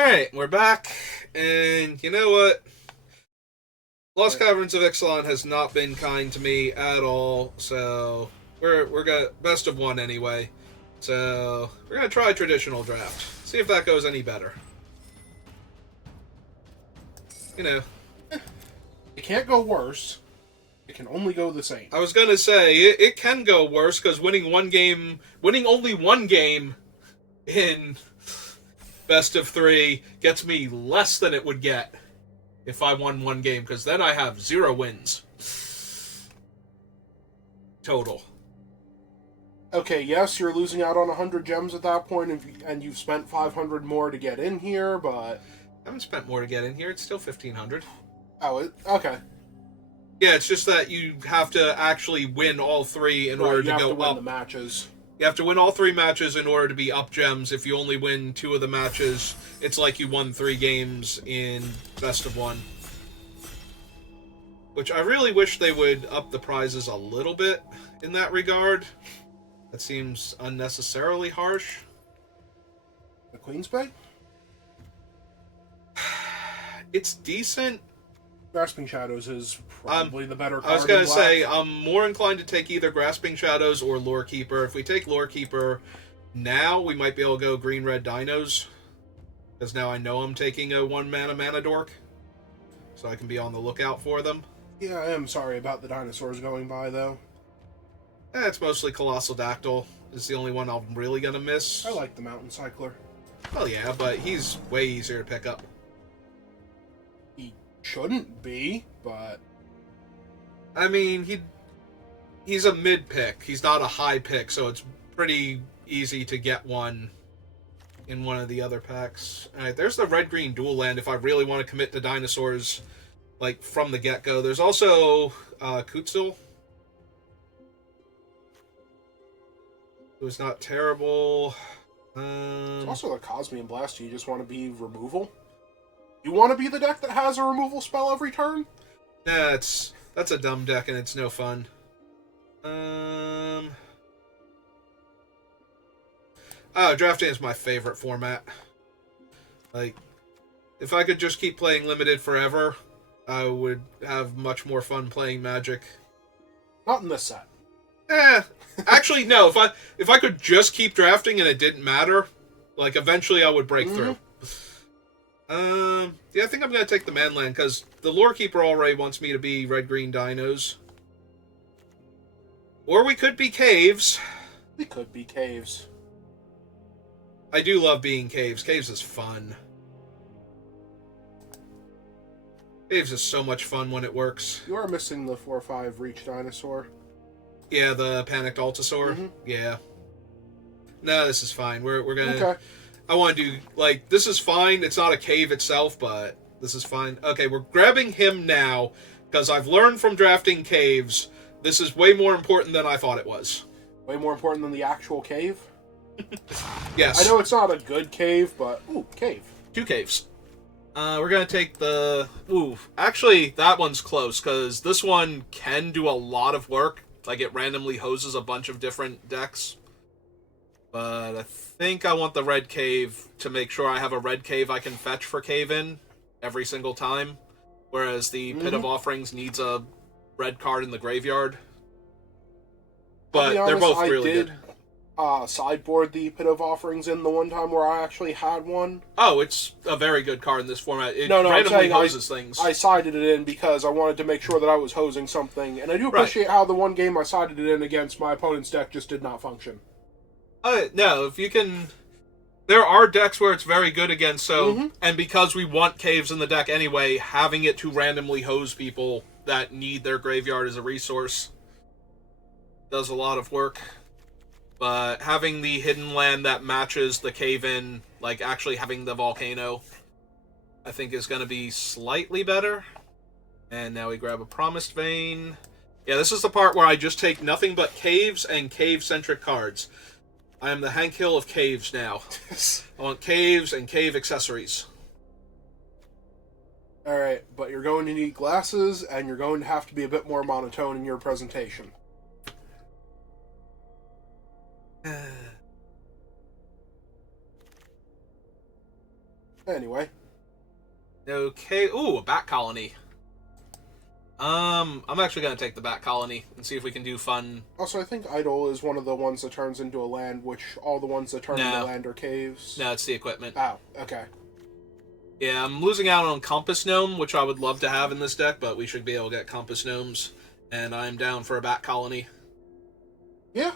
Alright, we're back, and you know what? Lost Caverns of Ixalan has not been kind to me at all, so we're got best of one anyway. So we're gonna try traditional draft. See if that goes any better. You know. It can't go worse. It can only go the same. I was gonna say it can go worse because winning only one game in best of three gets me less than it would get if I won one game, because then I have 0 wins total. Okay, yes, you're losing out on 100 gems at that point, and you've spent 500 more to get in here, but... I haven't spent more to get in here. It's still 1,500. Oh, okay. Yeah, it's just that you have to actually win all three in order to go up. You have to win the matches. You have to win all 3 matches in order to be up gems. If you only win 2 of the matches, it's like you won 3 games in best of 1. Which I really wish they would up the prizes a little bit in that regard. That seems unnecessarily harsh. The Queen's Bay? It's decent. Grasping Shadows is probably the better card. I was going to say, I'm more inclined to take either Grasping Shadows or Lore Keeper. If we take Lore Keeper now, we might be able to go green-red dinos. Because now I know I'm taking a 1-mana mana dork. So I can be on the lookout for them. Yeah, I am sorry about the dinosaurs going by, though. It's mostly Colossal Dactyl. It's the only one I'm really going to miss. I like the Mountain Cycler. Well, yeah, but he's way easier to pick up. He shouldn't be, but... I mean, he's a mid-pick. He's not a high pick, so it's pretty easy to get one in one of the other packs. Alright, there's the red-green dual land if I really want to commit to dinosaurs, like, from the get-go. There's also Kutzel, who's not terrible. It's also the Cosmian Blast. You just want to be removal? You want to be the deck that has a removal spell every turn? Yeah, that's a dumb deck and it's no fun. Drafting is my favorite format. Like, if I could just keep playing Limited forever, I would have much more fun playing Magic. Not in this set. Actually, no. If I could just keep drafting and it didn't matter, like, eventually I would break through. Yeah, I think I'm going to take the Manland, because the Lore Keeper already wants me to be red-green dinos. Or we could be caves. We could be caves. I do love being caves. Caves is fun. Caves is so much fun when it works. You are missing the 4/5 reach dinosaur. Yeah, the Panicked Altasaur. Yeah. No, this is fine. We're gonna... Okay. I want to do, like, this is fine. It's not a cave itself, but this is fine. Okay, we're grabbing him now, because I've learned from drafting caves, this is way more important than I thought it was. Way more important than the actual cave? Yes. I know it's not a good cave, but... Ooh, cave. 2 caves. We're going to take the... Ooh, actually, that one's close, because this one can do a lot of work. Like, it randomly hoses a bunch of different decks. But I think I want the red cave to make sure I have a red cave I can fetch for cave-in every single time. Whereas the Pit of Offerings needs a red card in the graveyard. But they're both really good. I did sideboard the Pit of Offerings in the one time where I actually had one. Oh, it's a very good card in this format. It randomly hoses things. I sided it in because I wanted to make sure that I was hosing something. And I do appreciate how the one game I sided it in against my opponent's deck just did not function. No, if you can... There are decks where it's very good against, so... And because we want caves in the deck anyway, having it to randomly hose people that need their graveyard as a resource does a lot of work. But having the hidden land that matches the cave-in, like actually having the volcano, I think is going to be slightly better. And now we grab a Promised Vein. Yeah, this is the part where I just take nothing but caves and cave-centric cards. I am the Hank Hill of caves now. I want caves and cave accessories. Alright, but you're going to need glasses, and you're going to have to be a bit more monotone in your presentation. Anyway. Okay. Ooh, a bat colony. I'm actually gonna take the bat colony and see if we can do fun. Also, I think Idol is one of the ones that turns into a land, which all the ones that turn into land are caves. No, it's the equipment. Oh, okay. Yeah, I'm losing out on Compass Gnome, which I would love to have in this deck, but we should be able to get Compass Gnomes. And I'm down for a bat colony. Yeah.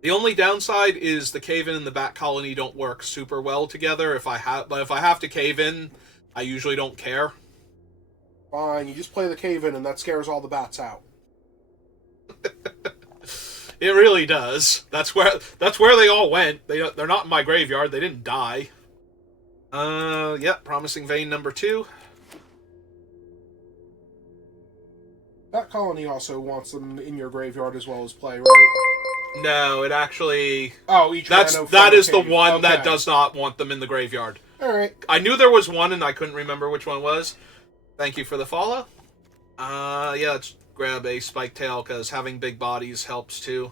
The only downside is the cave-in and the bat colony don't work super well together. But if I have to cave in, I usually don't care. Fine, you just play the cave-in and that scares all the bats out. It really does. That's where they all went. They're not in my graveyard. They didn't die. Yep, Promising Vein number 2. That colony also wants them in your graveyard as well as play, right? No, it actually... Oh, each that is the one that does not want them in the graveyard. Alright. I knew there was one and I couldn't remember which one it was. Thank you for the follow. Yeah, let's grab a Spike Tail, because having big bodies helps too.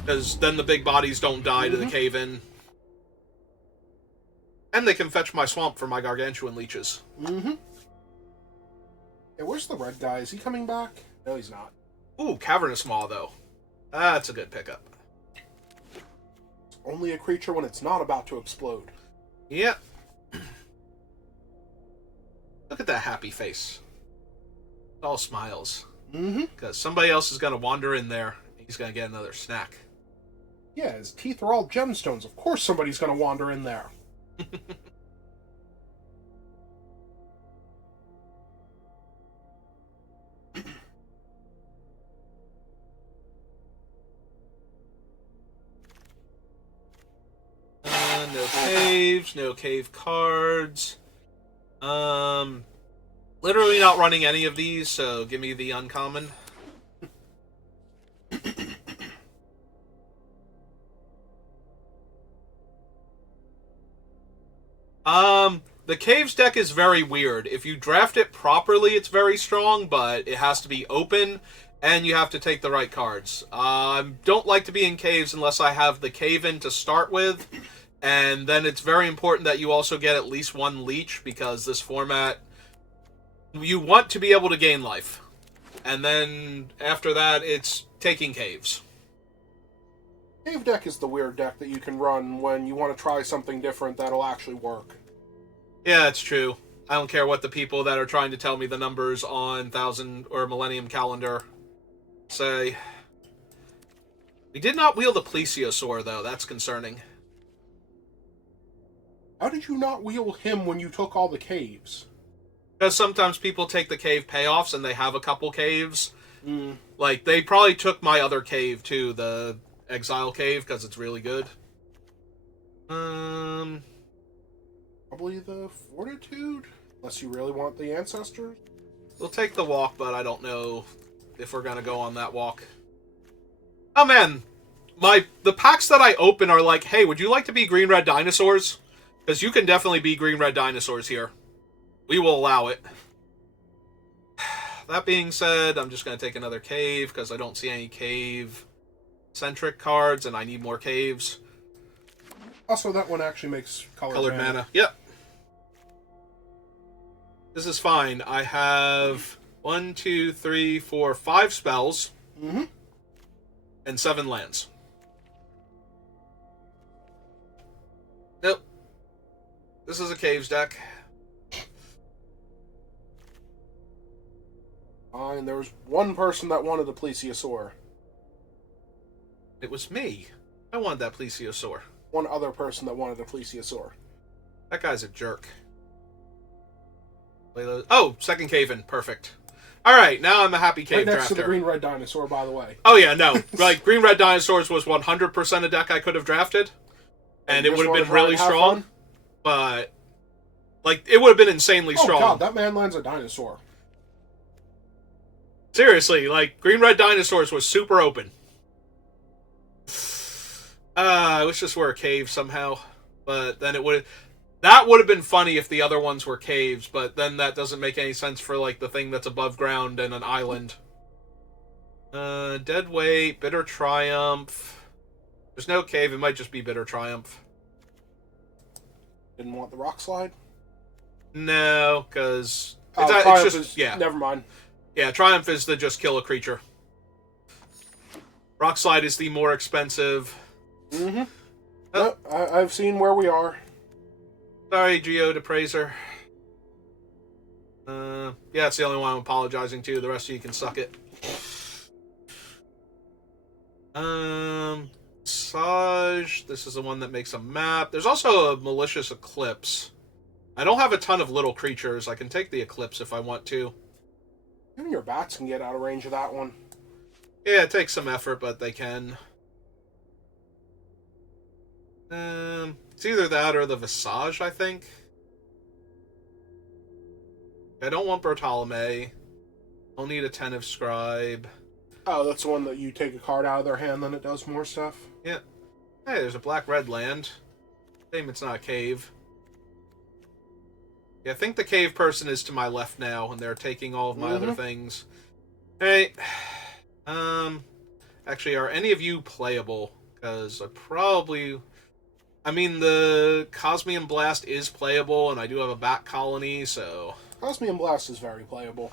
Because then the big bodies don't die to the cave-in. And they can fetch my swamp for my Gargantuan leeches. Mm-hmm. Yeah, where's the red guy? Is he coming back? No, he's not. Ooh, Cavernous Maw, though. That's a good pickup. It's only a creature when it's not about to explode. Yep. Look at that happy face. All smiles. Mm-hmm. Because somebody else is going to wander in there. He's going to get another snack. Yeah, his teeth are all gemstones. Of course somebody's going to wander in there. No caves, no cave cards. Literally not running any of these, so give me the uncommon. The Caves deck is very weird. If you draft it properly, it's very strong, but it has to be open, and you have to take the right cards. Don't like to be in Caves unless I have the Cave-in to start with, and then it's very important that you also get at least one Leech, because this format, you want to be able to gain life. And then, after that, it's taking Caves. Cave deck is the weird deck that you can run when you want to try something different that'll actually work. Yeah, it's true. I don't care what the people that are trying to tell me the numbers on 1000 or Millennium Calendar say. We did not wheel the Plesiosaur, though. That's concerning. How did you not wheel him when you took all the caves? Because sometimes people take the cave payoffs and they have a couple caves. Mm. Like, they probably took my other cave, too, the Exile Cave, because it's really good. Probably the Fortitude? Unless you really want the Ancestors? We'll take the walk, but I don't know if we're going to go on that walk. Oh, man. The packs that I open are like, hey, would you like to be green-red dinosaurs? Because you can definitely be green-red dinosaurs here. We will allow it. That being said, I'm just going to take another cave, because I don't see any cave-centric cards, and I need more caves. Also, that one actually makes colored mana. Yep. This is fine. I have 1, 2, 3, 4, 5 spells. Mm-hmm. And 7 lands. Nope. This is a Caves deck. And there was one person that wanted a Plesiosaur. It was me. I wanted that Plesiosaur. One other person that wanted a Plesiosaur. That guy's a jerk. Oh, second cave-in. Perfect. Alright, now I'm a happy cave right next drafter. to the green-red dinosaur, by the way. Oh yeah, no. Like, green-red dinosaurs was 100% a deck I could have drafted. And it would have been really strong. Fun? But, like, it would have been insanely strong. Oh god, that man lands a dinosaur. Seriously, like, green-red dinosaurs was super open. I wish this were a cave somehow. But then it would... That would have been funny if the other ones were caves, but then that doesn't make any sense for, like, the thing that's above ground and an island. Dead Weight, Bitter Triumph. There's no cave, it might just be Bitter Triumph. Didn't want the rock slide? No, because Triumph it's just is, yeah. Never mind. Yeah, Triumph is to just kill a creature. Rock slide is the more expensive. Mm-hmm. No, I've seen where we are. Sorry, Geo Depraiser. Yeah, it's the only one I'm apologizing to. The rest of you can suck it. Sage. This is the one that makes a map. There's also a Malicious Eclipse. I don't have a ton of little creatures. I can take the Eclipse if I want to. Even your bats can get out of range of that one. Yeah, it takes some effort, but they can. It's either that or the Visage, I think. I don't want Bartolome. I'll need a Attentive Scribe. Oh, that's the one that you take a card out of their hand, then it does more stuff? Yeah. Hey, there's a black-red land. Shame it's not a cave. Yeah, I think the cave person is to my left now, and they're taking all of my other things. Hey, actually, are any of you playable? Because I mean, the Cosmian Blast is playable, and I do have a bat colony, so... Cosmian Blast is very playable.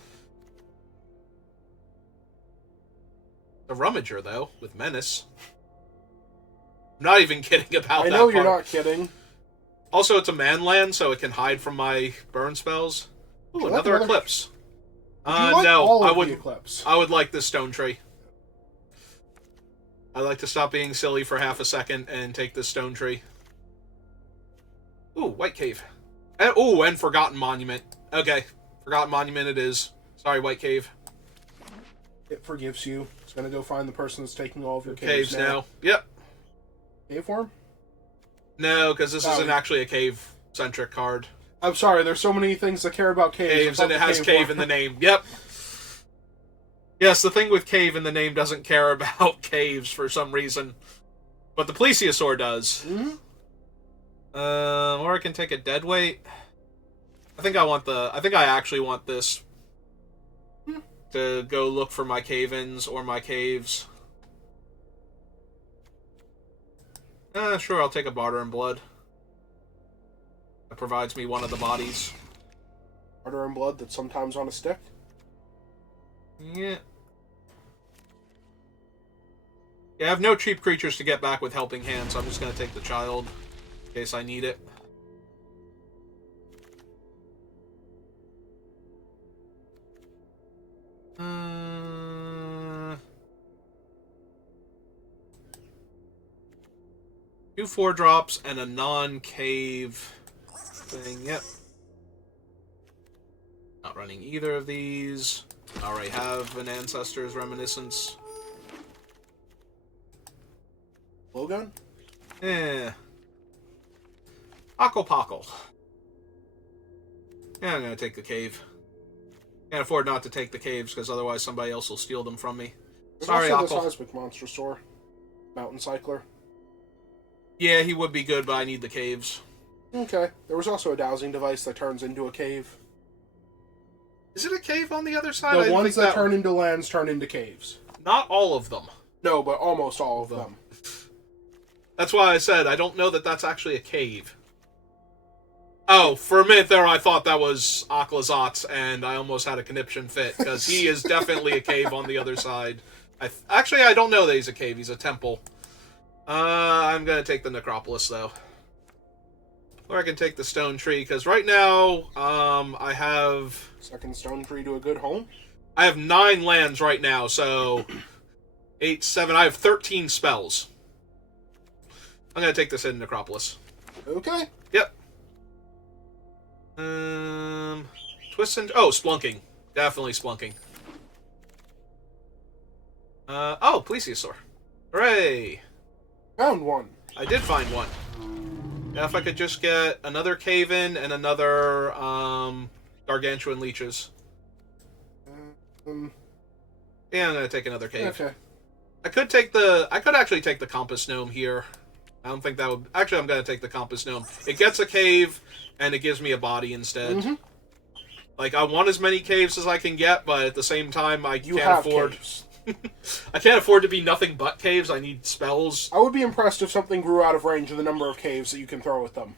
The Rummager, though, with Menace. I'm not even kidding about that I know part. you're not kidding. Also, it's a man-land, so it can hide from my burn spells. Ooh, another Eclipse. No, I would. Eclipse? I would like this Stone Tree. I'd like to stop being silly for half a second and take this Stone Tree. Ooh, White Cave. And Forgotten Monument. Okay, Forgotten Monument it is. Sorry, White Cave. It forgives you. It's going to go find the person that's taking all of your caves now. Yep. Cave worm? No, because this isn't actually a cave-centric card. I'm sorry, there's so many things that care about caves. And it has cave in the name. Yep. Yes, the thing with cave in the name doesn't care about caves for some reason. But the Plesiosaur does. Mm-hmm. Or I can take a deadweight. I think I actually want this. To go look for my cave-ins or my caves. Sure, I'll take a Barter and Blood. That provides me one of the bodies. Barter and Blood that's sometimes on a stick? Yeah. Yeah, I have no cheap creatures to get back with Helping Hand, so I'm just going to take the Child in case I need it. Two 4-drops and a non-cave thing. Yep. Not running either of these. I already have an Ancestor's Reminiscence. Blowgun? Yeah. Pockle. Yeah, I'm gonna take the cave. Can't afford not to take the caves, because otherwise somebody else will steal them from me. There's Sorry, also Ockle. the Seismic Monstrosaur. Mountain Cycler. Yeah, he would be good, but I need the caves. Okay. There was also a dowsing device that turns into a cave. Is it a cave on the other side? The ones that turn into lands turn into caves. Not all of them. No, but almost all of them. That's why I said I don't know that that's actually a cave. Oh, for a minute there I thought that was Oklazot's, and I almost had a conniption fit, because he is definitely a cave on the other side. Actually, I don't know that he's a cave, he's a temple. I'm gonna take the Necropolis, though. Or I can take the Stone Tree, because right now, I have... Second Stone Tree to a good home? I have 9 lands right now, so... 8, 7, I have 13 spells. I'm gonna take this in Necropolis. Okay. Yep. Twist and... Oh, Splunking. Definitely Splunking. Oh, Plesiosaur. Hooray! Found one. I did find one. Yeah, if I could just get another Cave-In and another, Gargantuan Leeches. Yeah, I'm gonna take another cave. Okay. I could actually take the Compass Gnome here. I don't think that would... Actually, I'm gonna take the Compass Gnome. It gets a cave, and it gives me a body instead. Mm-hmm. Like, I want as many caves as I can get, but at the same time, I can't afford... Caves. I can't afford to be nothing but caves. I need spells. I would be impressed if something grew out of range of the number of caves that you can throw at them.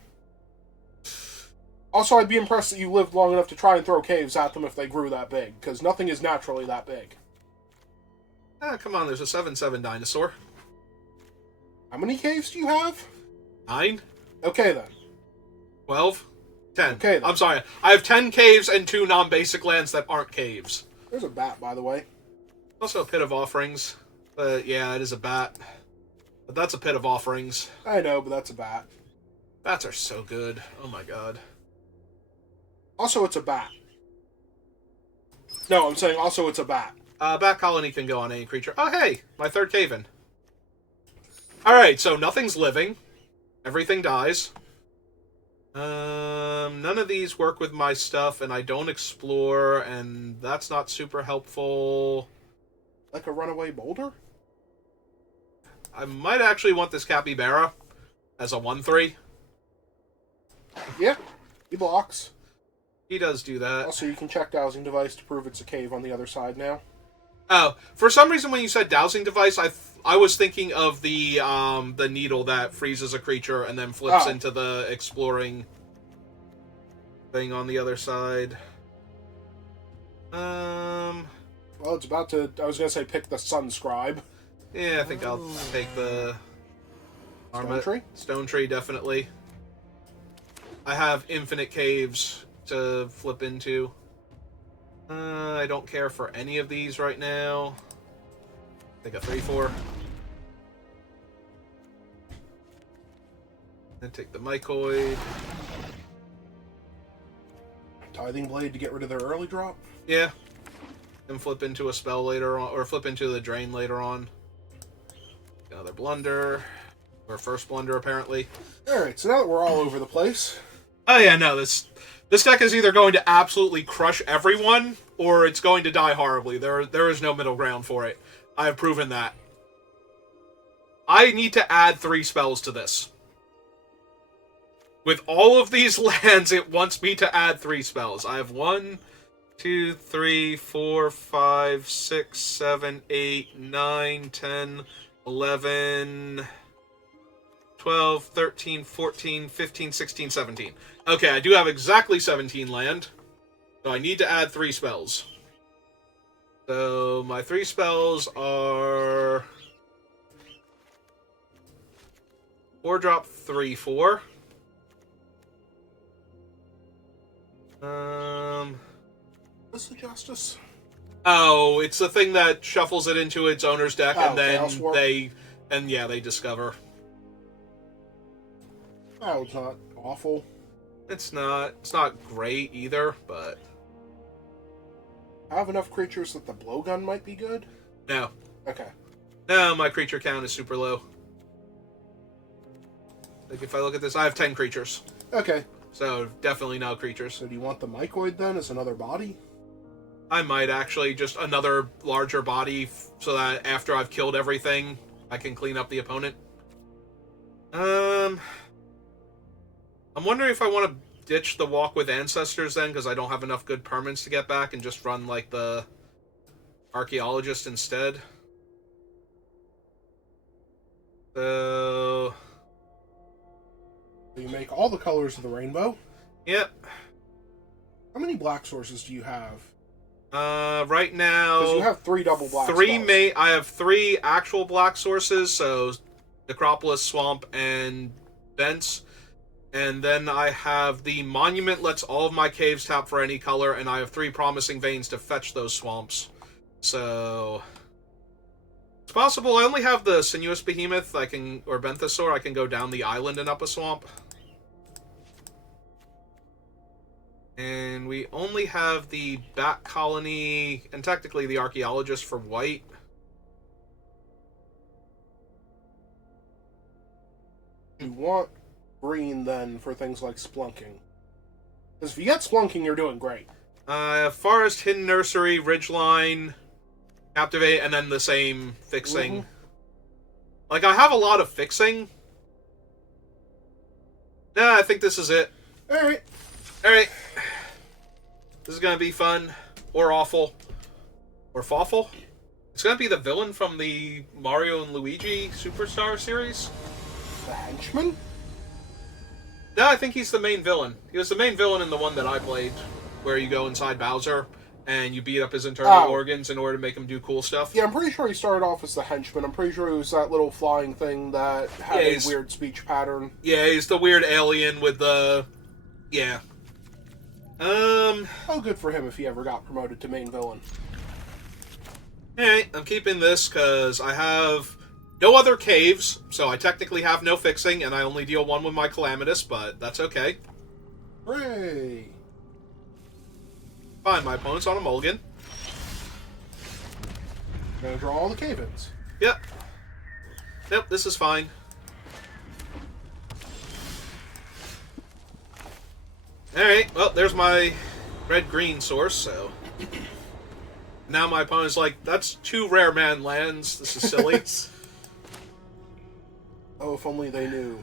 Also, I'd be impressed that you lived long enough to try and throw caves at them if they grew that big, because nothing is naturally that big. Ah, come on, there's a 7-7 dinosaur. How many caves do you have? 9? Okay, then. 12? 10. Okay, then. I'm sorry. I have 10 caves and 2 non-basic lands that aren't caves. There's a bat, by the way. Also a pit of offerings. But yeah, it is a bat. But that's a pit of offerings. I know, but that's a bat. Bats are so good. Oh my god. Also, it's a bat. No, I'm saying also it's a bat. Bat colony can go on any creature. Oh, hey! My 3rd cave-in. Alright, so nothing's living. Everything dies. None of these work with my stuff, and I don't explore, and that's not super helpful. Like a runaway boulder? I might actually want this capybara as a 1/3. Yeah, he blocks. He does do that. Also, you can check dowsing device to prove it's a cave on the other side now. Oh, for some reason when you said dowsing device, I was thinking of the needle that freezes a creature and then flips into the exploring thing on the other side. Well, it's about to... I was going to say pick the Sun Scribe. Yeah, I think I'll take the... Stone Tree? Stone Tree, definitely. I have infinite caves to flip into. I don't care for any of these right now. I think a 3/4. Then take the Mycoid. Tithing Blade to get rid of their early drop? Yeah. And flip into a spell later on, or flip into the drain later on. Another blunder. Or first blunder, apparently. Alright, so now that we're all over the place... Oh yeah, no, this deck is either going to absolutely crush everyone, or it's going to die horribly. There is no middle ground for it. I have proven that. I need to add 3 spells to this. With all of these lands, it wants me to add 3 spells. I have 1, 2, 3, 4, 5, 6, 7, 8, 9, 10, 11... 12, 13, 14, 15, 16, 17. Okay, I do have exactly 17 land. So I need to add 3 spells. So my 3 spells are... 4-drop 3/4. What's the Justice? Oh, it's the thing that shuffles it into its owner's deck, and then they discover. Oh, it's not awful. It's not great either, but... I have enough creatures that the blowgun might be good? No. Okay. No, my creature count is super low. Like, if I look at this, I have 10 creatures. Okay. So, definitely no creatures. So do you want the Mycoid, then, as another body? I might, actually. Just another larger body, so that after I've killed everything, I can clean up the opponent. I'm wondering if I want to ditch the Walk with Ancestors then, because I don't have enough good permanents to get back, and just run, like, the Archaeologist instead. So... you make all the colors of the rainbow? Yep. How many black sources do you have? Right now... Because you have 3 double black spells. I have 3 actual black sources, so Necropolis, Swamp, and Vents. And then I have the Monument lets all of my caves tap for any color, and I have 3 Promising Veins to fetch those swamps. So... it's possible. I only have the Sinuous Behemoth, or Benthesaur. I can go down the island and up a swamp. And we only have the Bat Colony, and technically the Archaeologist for white. You want green, then, for things like Splunking. Because if you get Splunking, you're doing great. Forest, Hidden Nursery, Ridgeline, Captivate, and then the same fixing. Mm-hmm. Like, I have a lot of fixing. Yeah, I think this is it. Alright. Alright. This is gonna be fun. Or awful. Or fawful. It's gonna be the villain from the Mario and Luigi Superstar series. The Henchman? No, I think he's the main villain. He was the main villain in the one that I played, where you go inside Bowser and you beat up his internal organs in order to make him do cool stuff. Yeah, I'm pretty sure he started off as the henchman. I'm pretty sure he was that little flying thing that had a weird speech pattern. Yeah, he's the weird alien with the... Yeah. Oh, good for him if he ever got promoted to main villain. Alright, I'm keeping this because I have no other caves, so I technically have no fixing, and I only deal 1 with my Calamitous, but that's okay. Hooray! Fine, my opponent's on a mulligan. I'm gonna draw all the cave-ins. Yep. Nope, this is fine. Alright, well, there's my red-green source, so... Now my opponent's like, that's 2 rare man lands, this is silly. Oh, if only they knew.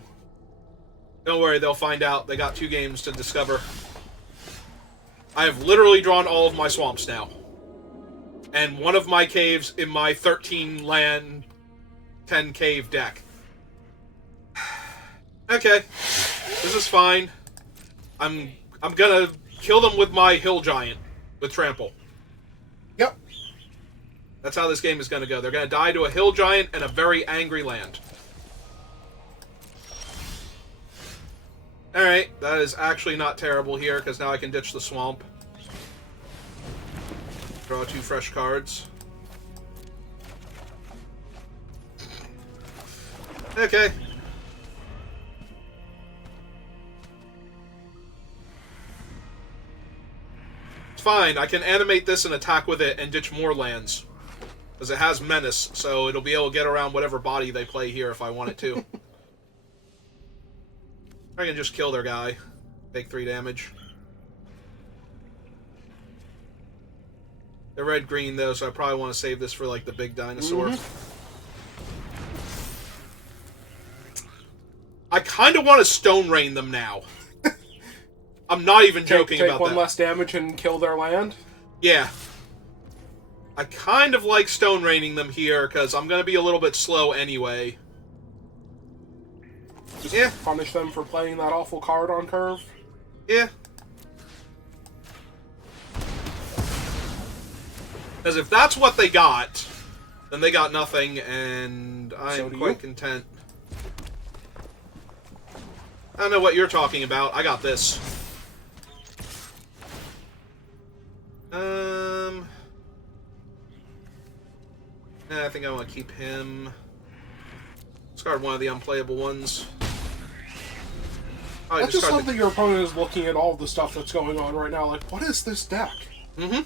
Don't worry, they'll find out. They got 2 games to discover. I have literally drawn all of my swamps now. And 1 of my caves in my 13 land, 10 cave deck. Okay. This is fine. I'm gonna kill them with my Hill Giant, with Trample. Yep. That's how this game is gonna go. They're gonna die to a Hill Giant and a very angry land. Alright, that is actually not terrible here, because now I can ditch the swamp. Draw 2 fresh cards. Okay. It's fine, I can animate this and attack with it and ditch more lands. Because it has Menace, so it'll be able to get around whatever body they play here if I want it to. I can just kill their guy. Take 3 damage. They're red-green, though, so I probably want to save this for, like, the big dinosaur. I kind of want to Stone Rain them now. I'm not even joking about that. Take 1 less damage and kill their land? Yeah. I kind of like Stone Raining them here, because I'm going to be a little bit slow anyway. Just punish them for playing that awful card on curve? Yeah. Because if that's what they got, then they got nothing, and I am quite content. I don't know what you're talking about. I got this. I think I want to keep him. Discard 1 of the unplayable ones. I just love that your opponent is looking at all the stuff that's going on right now, like, what is this deck? Mm-hmm.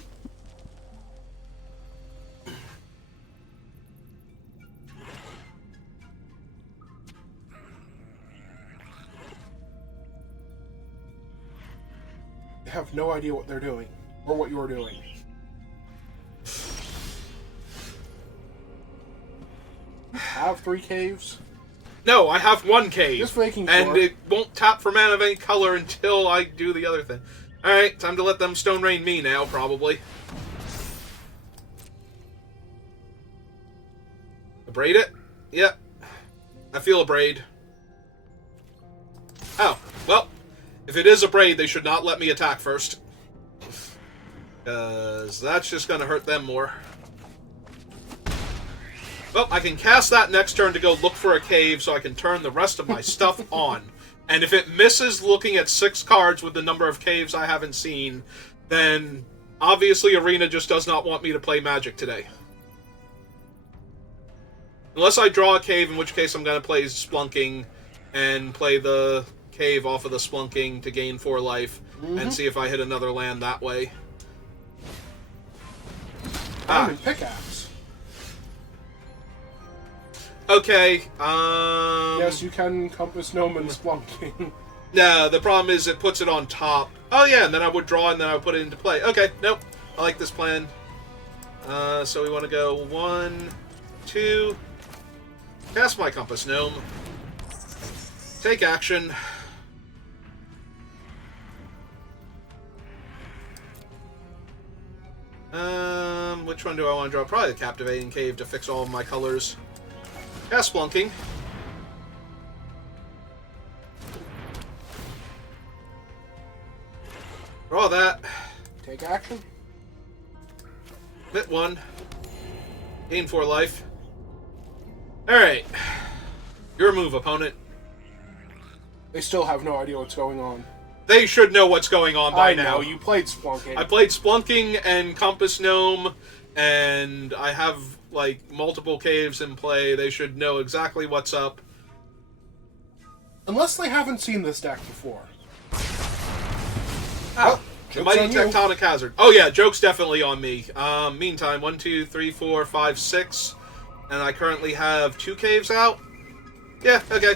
They have no idea what they're doing, or what you're doing. Have 3 caves? No, I have 1 cave. Just making sure. And it won't tap for mana of any color until I do the other thing. Alright, time to let them Stone Rain me now, probably. Abrade it? Yep. I feel Abrade. Oh, well. If it is Abrade, they should not let me attack first. Because that's just going to hurt them more. Well, I can cast that next turn to go look for a cave so I can turn the rest of my stuff on. And if it misses looking at 6 cards with the number of caves I haven't seen, then obviously Arena just does not want me to play Magic today. Unless I draw a cave, in which case I'm going to play Splunking and play the cave off of the Splunking to gain 4 life and see if I hit another land that way. Pickaxe. Okay, Yes, you can Compass Gnome and Splunking. No, the problem is it puts it on top. Oh yeah, and then I would draw and then I would put it into play. Okay, nope. I like this plan. So we want to go 1, 2... Cast my Compass Gnome. Take action. Which one do I want to draw? Probably the Captivating Cave to fix all of my colors. Cast Splunking. Draw that. Take action. Hit 1. Gain 4 life. Alright. Your move, opponent. They still have no idea what's going on. They should know what's going on by now. I know, you played Splunking. I played Splunking and Compass Gnome, and I have, like, multiple caves in play. They should know exactly what's up. Unless they haven't seen this deck before. Oh, the Mighty Tectonic Hazard. Oh yeah, joke's definitely on me. Meantime, 1, 2, 3, 4, 5, 6. And I currently have 2 caves out. Yeah, okay.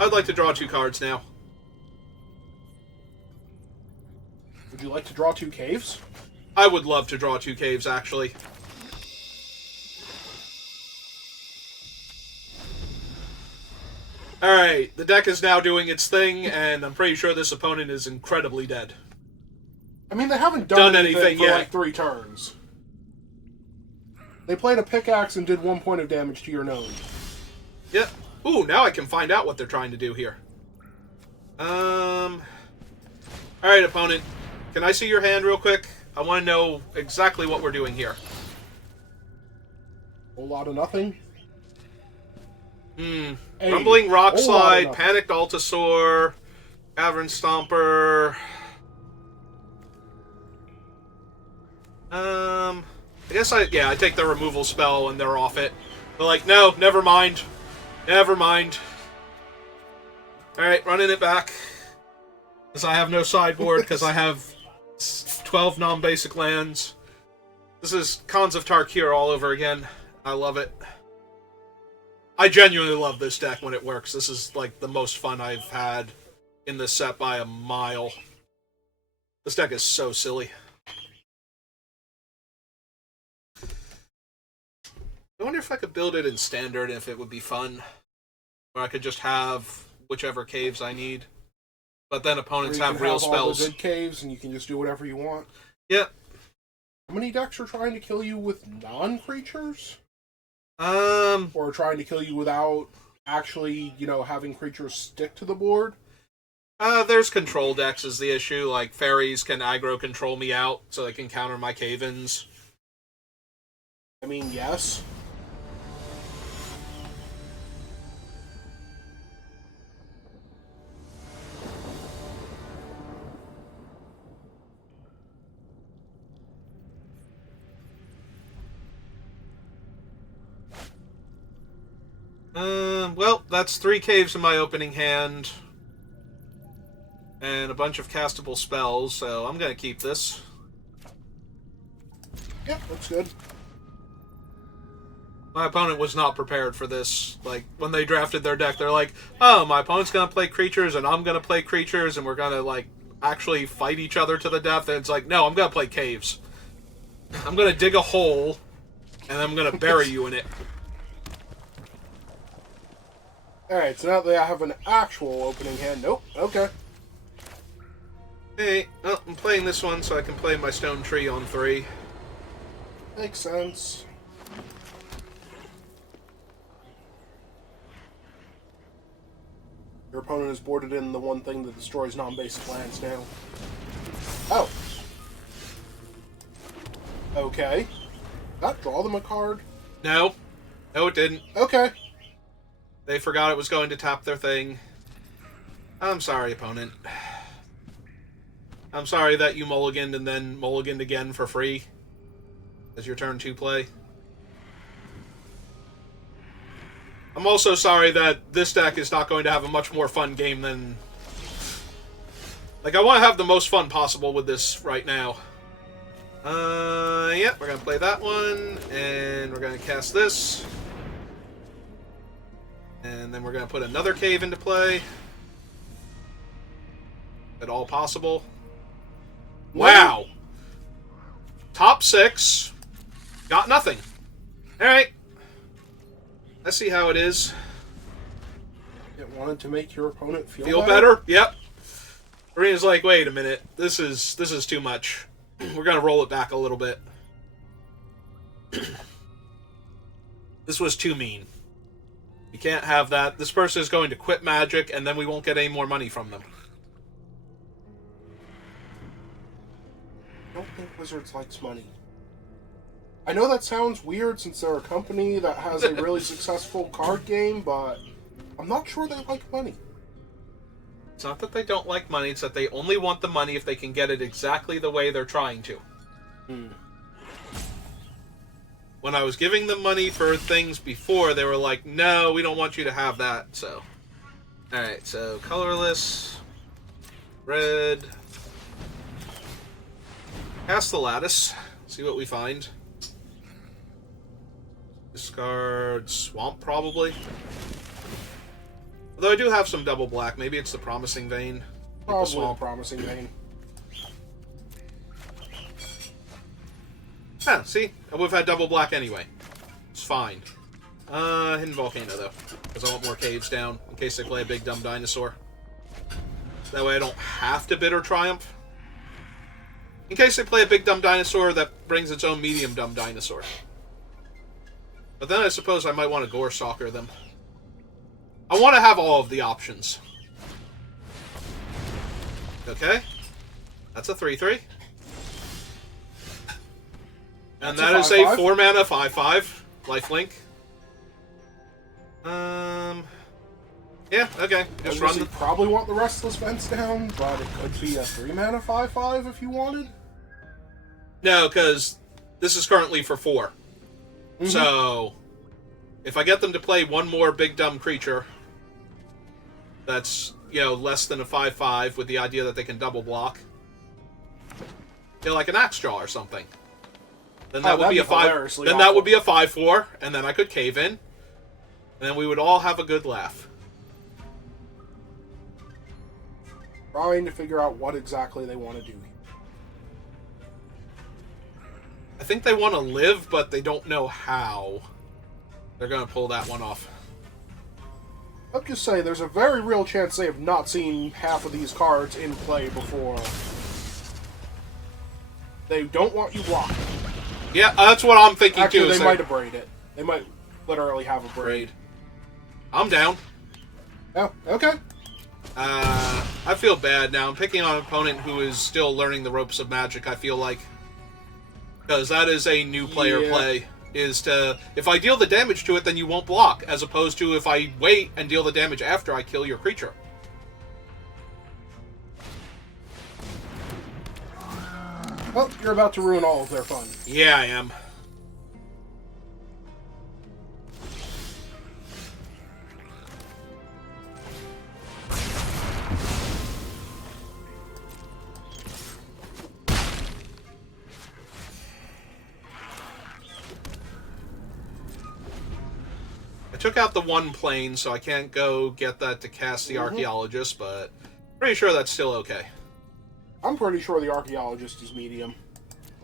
I'd like to draw 2 cards now. Would you like to draw 2 caves? I would love to draw 2 caves, actually. Alright, the deck is now doing its thing, and I'm pretty sure this opponent is incredibly dead. I mean, they haven't done anything for yet. Like 3 turns. They played a pickaxe and did 1 point of damage to your gnome. Yep. Ooh, now I can find out what they're trying to do here. Alright, opponent. Can I see your hand real quick? I want to know exactly what we're doing here. Whole lot of nothing. Hey, Rumbling Rock Slide, Panicked Altasaur, Cavern Stomper. I guess I take the removal spell and they're off it. They're like, no, never mind. Never mind. Alright, running it back. Because I have no sideboard, because I have 12 non-basic lands. This is Khans of Tarkir all over again. I love it. I genuinely love this deck when it works. This is, like, the most fun I've had in this set by a mile. This deck is so silly. I wonder if I could build it in Standard, if it would be fun. Or I could just have whichever caves I need. But then opponents have real spells. All the good caves, and you can just do whatever you want. Yep. How many decks are trying to kill you with non-creatures? Or trying to kill you without actually, having creatures stick to the board? There's control decks is the issue. Like, fairies can aggro control me out, so they can counter my cave-ins. I mean, yes. Well, that's 3 caves in my opening hand. And a bunch of castable spells, so I'm gonna keep this. Yep, that's good. My opponent was not prepared for this. Like, when they drafted their deck, they're like, oh, my opponent's gonna play creatures, and I'm gonna play creatures, and we're gonna, like, actually fight each other to the death. And it's like, no, I'm gonna play caves. I'm gonna dig a hole, and I'm gonna bury you in it. Alright, so now that I have an actual opening hand. Nope, okay. Hey, well, I'm playing this one so I can play my Stone Tree on 3. Makes sense. Your opponent has boarded in the one thing that destroys non-basic lands now. Oh. Okay. That draw them a card? No. No, it didn't. Okay. They forgot it was going to tap their thing. I'm sorry, opponent. I'm sorry that you mulliganed and then mulliganed again for free as your turn 2 play. I'm also sorry that this deck is not going to have a much more fun game than... Like, I want to have the most fun possible with this right now. Yeah, we're going to play that one, and we're going to cast this. And then we're going to put another cave into play. At all possible. Wow! Top 6. Got nothing. Alright. Let's see how it is. It wanted to make your opponent feel better? Yep. Marina's like, wait a minute. This is too much. We're going to roll it back a little bit. This was too mean. You can't have that. This person is going to quit Magic, and then we won't get any more money from them. I don't think Wizards likes money. I know that sounds weird since they're a company that has a really successful card game, but I'm not sure they like money. It's not that they don't like money, it's that they only want the money if they can get it exactly the way they're trying to. When I was giving them money for things before, they were like, no, we don't want you to have that, so. Alright, so colorless, red. Cast the Lattice, see what we find. Discard Swamp, probably. Although I do have some double black. Maybe it's the Promising Vein. Probably the Promising Vein. Yeah, see? I would have had double black anyway. It's fine. Hidden Volcano, though. Because I want more caves down, in case they play a big dumb dinosaur. That way I don't have to Bitter Triumph. In case they play a big dumb dinosaur that brings its own medium dumb dinosaur. But then I suppose I might want to Gore Stalker them. I want to have all of the options. Okay. That's a 3/3. And that is a 4-mana 5/5 lifelink. Yeah, okay. Just run. You probably want the Restless Fence down, but it could be a 3-mana 5/5 if you wanted. No, because this is currently for 4. So, if I get them to play one more big dumb creature that's, less than a 5/5 with the idea that they can double block, like an Axe Jaw or something, then that would be a 5. Then that would be a 5/4, and then I could cave in, and then we would all have a good laugh. Trying to figure out what exactly they want to do. I think they want to live, but they don't know how they're going to pull that one off. I'm just saying, there's a very real chance they have not seen half of these cards in play before. They don't want you blocked. Yeah, that's what I'm thinking too. Actually, they might have braid it. They might literally have a braid. I'm down. Oh, okay. I feel bad now. I'm picking on an opponent who is still learning the ropes of Magic, I feel like. Because that is a new player play. Is to, if I deal the damage to it, then you won't block. As opposed to if I wait and deal the damage after I kill your creature. Well, you're about to ruin all of their fun. Yeah, I am. I took out the one plane, so I can't go get that to cast the Archaeologist, but pretty sure that's still okay. I'm pretty sure the Archaeologist is medium.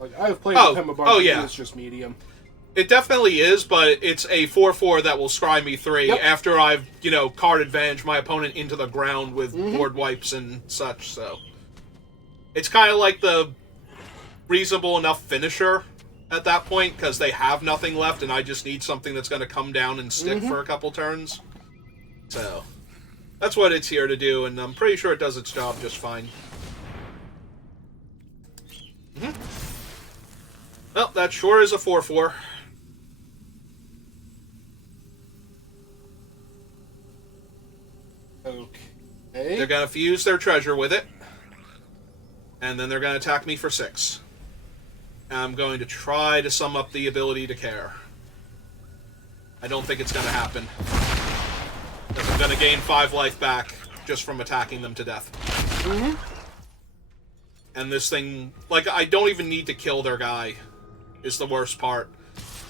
Like, I've played with him a bunch, and it's just medium. It definitely is, but it's a 4/4 that will scry me 3 after I've, card advantage my opponent into the ground with board wipes and such, so. It's kind of like the reasonable enough finisher at that point, because they have nothing left, and I just need something that's going to come down and stick for a couple turns. So, that's what it's here to do, and I'm pretty sure it does its job just fine. Well, that sure is a 4/4. Okay. They're going to fuse their treasure with it, and then they're going to attack me for 6. I'm going to try to sum up the ability to care. I don't think it's going to happen. Because I'm going to gain 5 life back just from attacking them to death. And this thing, I don't even need to kill their guy, is the worst part.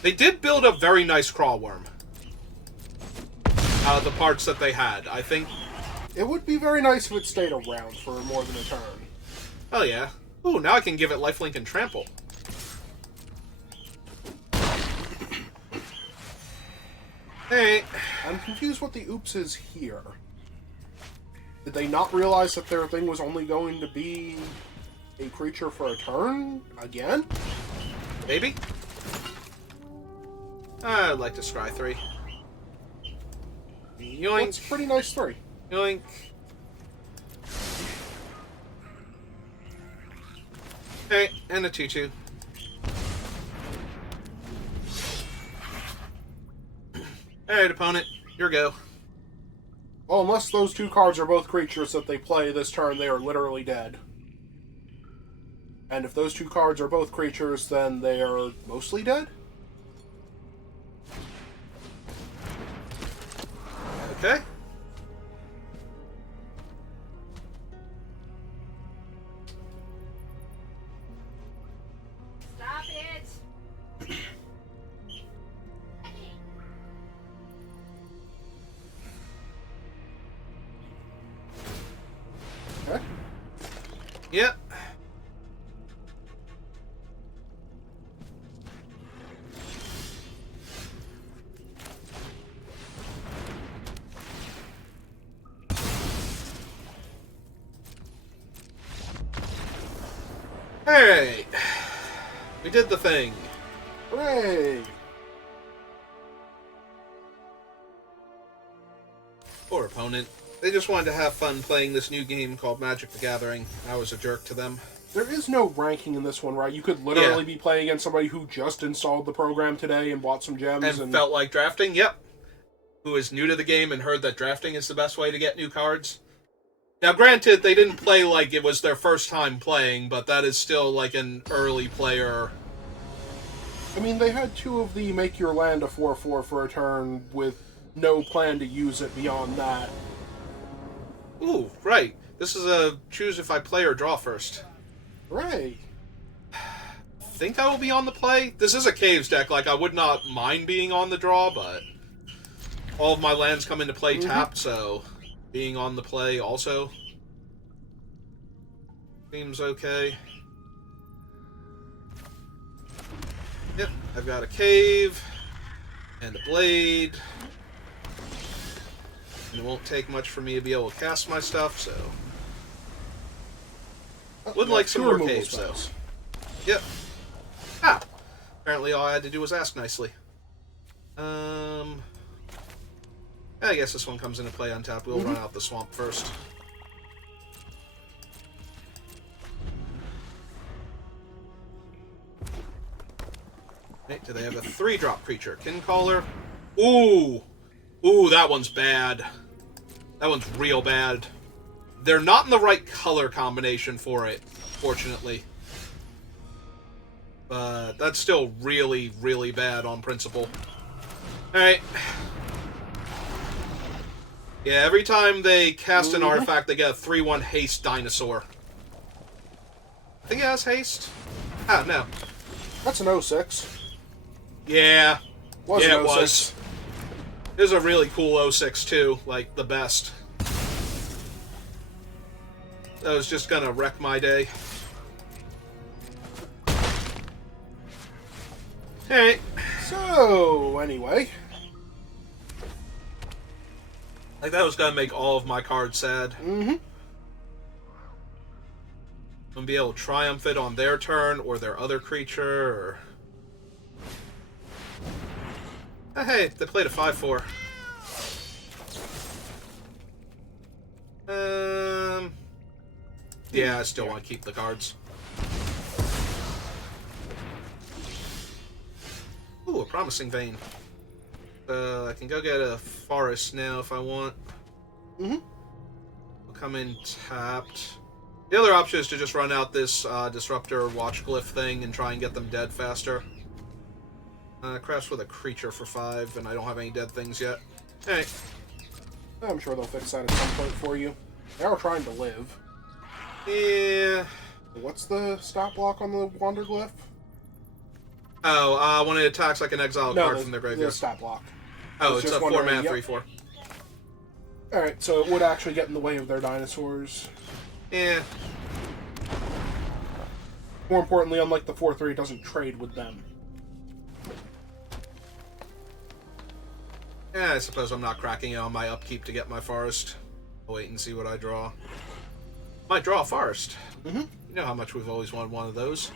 They did build a very nice crawl worm out of the parts that they had. I think it would be very nice if it stayed around for more than a turn. Oh yeah. Ooh, now I can give it lifelink and trample. Hey. I'm confused what the oops is here. Did they not realize that their thing was only going to be a creature for a turn? Again? Maybe? I'd like to scry 3. Yoink. That's a pretty nice 3. Yoink. Alright, and a 2/2. Alright, opponent, your go. Well, unless those 2 cards are both creatures that they play this turn, they are literally dead. And if those 2 cards are both creatures, then they are mostly dead? Okay. Stop it! Okay. Yep. Alright. We did the thing. Hooray! Poor opponent. They just wanted to have fun playing this new game called Magic the Gathering. I was a jerk to them. There is no ranking in this one, right? You could literally be playing against somebody who just installed the program today and bought some gems And felt like drafting? Yep. Who is new to the game and heard that drafting is the best way to get new cards? Now, granted, they didn't play like it was their first time playing, but that is still like an early player. I mean, they had 2 of the make your land a 4/4 for a turn with no plan to use it beyond that. Ooh, right. This is a choose if I play or draw first. Hooray! Think I will be on the play. This is a Caves deck. Like, I would not mind being on the draw, but all of my lands come into play tapped, so being on the play also seems okay. Yep, I've got a cave and a blade. And it won't take much for me to be able to cast my stuff, so would like some more caves, though. Yep. Ah! Apparently all I had to do was ask nicely. I guess this one comes into play untapped. We'll run out the swamp first. Hey, do they have a 3-drop creature? Kincaller? Ooh! Ooh, that one's bad. That one's real bad. They're not in the right color combination for it, fortunately. But that's still really, really bad on principle. Alright. Yeah, every time they cast an artifact, they get a 3/1 haste dinosaur. I think it has haste? Ah, no. That's an 06. Yeah. Was yeah, an it 06. was. It was a really cool 06, too. Like, the best. That was just gonna wreck my day. Alright. So, anyway. Like, that was gonna make all of my cards sad. I'm gonna be able to triumph it on their turn, or their other creature, or... Oh, hey, they played a 5/4. Yeah, I still want to keep the cards. Ooh, a Promising Vein. I can go get a Forest now if I want. I'll come in tapped. The other option is to just run out this Disruptor Watch Glyph thing and try and get them dead faster. Crash with a creature for 5, and I don't have any dead things yet. Hey. I'm sure they'll fix that at some point for you. They are trying to live. Yeah. What's the stat block on the Wander Glyph? Oh, when it attacks, I can exile a card from their graveyard. The stat block. Oh, it's a just 4-mana yep. 3/4. Alright, so it would actually get in the way of their dinosaurs. Yeah. More importantly, unlike the 4/3, it doesn't trade with them. Yeah, I suppose I'm not cracking it on my upkeep to get my forest. I'll wait and see what I draw. Might draw a forest. You know how much we've always wanted one of those.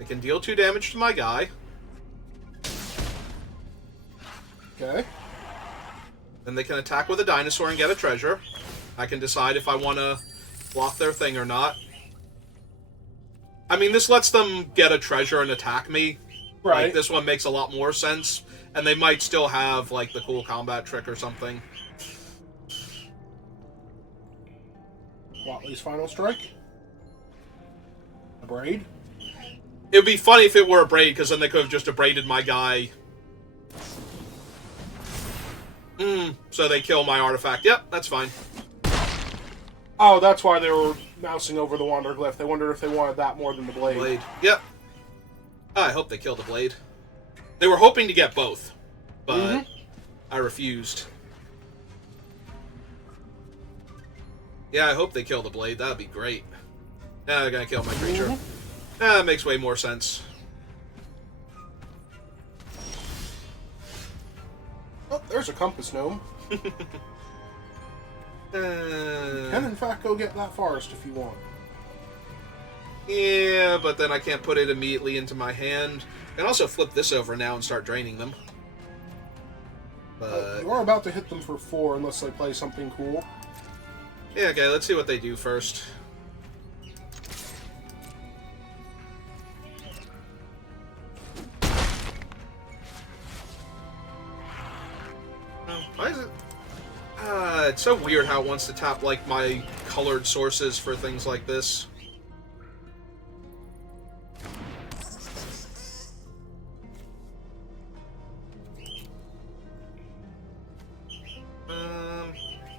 They can deal 2 damage to my guy. Okay. Then they can attack with a dinosaur and get a treasure. I can decide if I want to block their thing or not. I mean, this lets them get a treasure and attack me. Right. Like, this one makes a lot more sense. And they might still have, like, the cool combat trick or something. Watley's final strike. A braid. It would be funny if it were a braid, because then they could have just abraded my guy. So they kill my artifact. Yep, that's fine. Oh, that's why they were mousing over the Wanderglyph. They wondered if they wanted that more than the blade. Blade. Yep. I hope they kill the blade. They were hoping to get both, but I refused. Yeah, I hope they kill the blade. That'd be great. Now they're gonna kill my creature. That makes way more sense. Oh, there's a compass gnome. You can, in fact, go get that forest if you want. Yeah, but then I can't put it immediately into my hand. I can also flip this over now and start draining them. But You are about to hit them for 4 unless they play something cool. yeah, okay, let's see what they do first. Why is it? It's so weird how it wants to tap, like, my colored sources for things like this.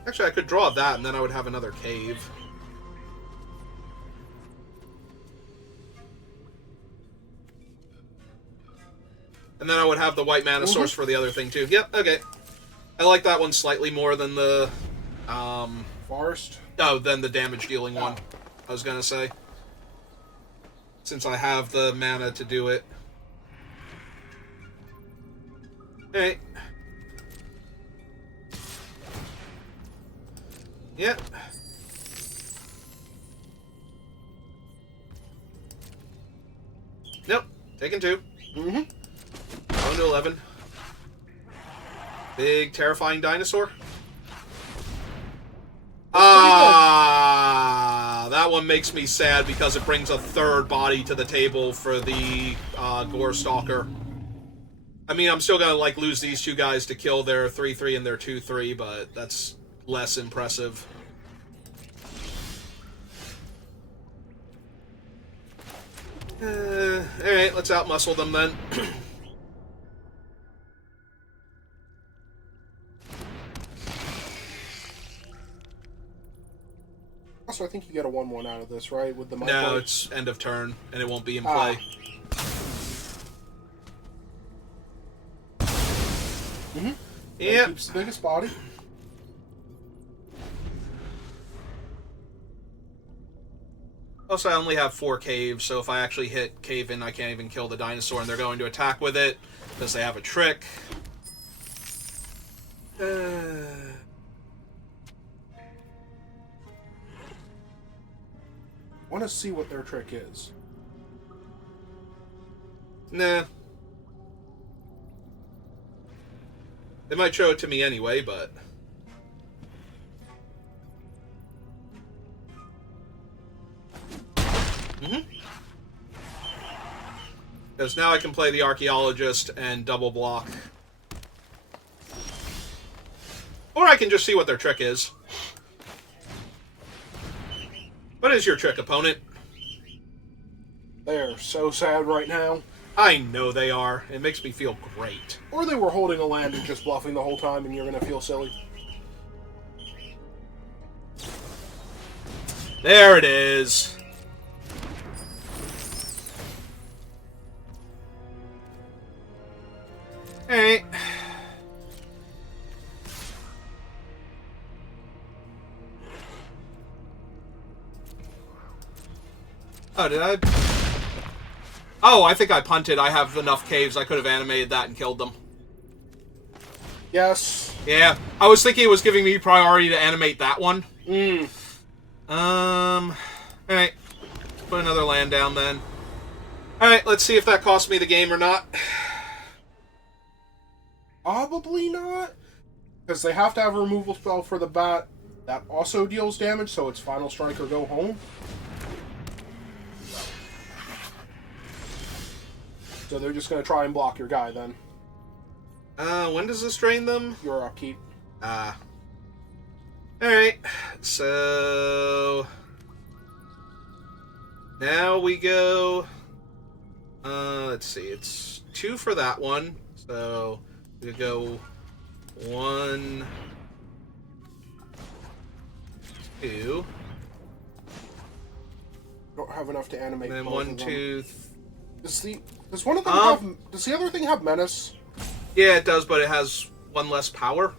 Actually, I could draw that, and then I would have another cave. And then I would have the white mana source for the other thing, too. Yep, okay. I like that one slightly more than the... Forest? Oh, than the damage-dealing one, I was gonna say. Since I have the mana to do it. Alright. Yep. Nope. Taking 2. Going to 11. Big, terrifying dinosaur. That one makes me sad because it brings a 3rd body to the table for the Gore Stalker. I mean, I'm still gonna, like, lose these 2 guys to kill their 3/3 and their 2/3, but that's less impressive. Alright, let's outmuscle them then. Also, I think you get a 1/1 out of this, right? With the No, it's end of turn, and it won't be in play. Yep. Keeps the biggest body. Also, I only have 4 caves, so if I actually hit cave in, I can't even kill the dinosaur, and they're going to attack with it, because they have a trick. Want to see what their trick is. Nah. They might show it to me anyway, but... Because now I can play the Archaeologist and double block. Or I can just see what their trick is. What is your trick, opponent? They're so sad right now. I know they are. It makes me feel great. Or they were holding a land and just bluffing the whole time and you're going to feel silly. There it is. Alright. Oh, did I? Oh, I think I punted. I have enough caves. I could have animated that and killed them. Yes. Yeah. I was thinking it was giving me priority to animate that one. Alright. Let's put another land down then. Alright, let's see if that cost me the game or not. Probably not. Because they have to have a removal spell for the bat that also deals damage, so it's Final Strike or go home. So they're just going to try and block your guy then. When does this drain them? Your upkeep. Alright, so... Now we go... let's see, it's 2 for that one. So, we go 1, 2. Don't have enough to animate. And then both 1, of them. 2... Does one of them have... Does the other thing have Menace? Yeah, it does, but it has 1 less power.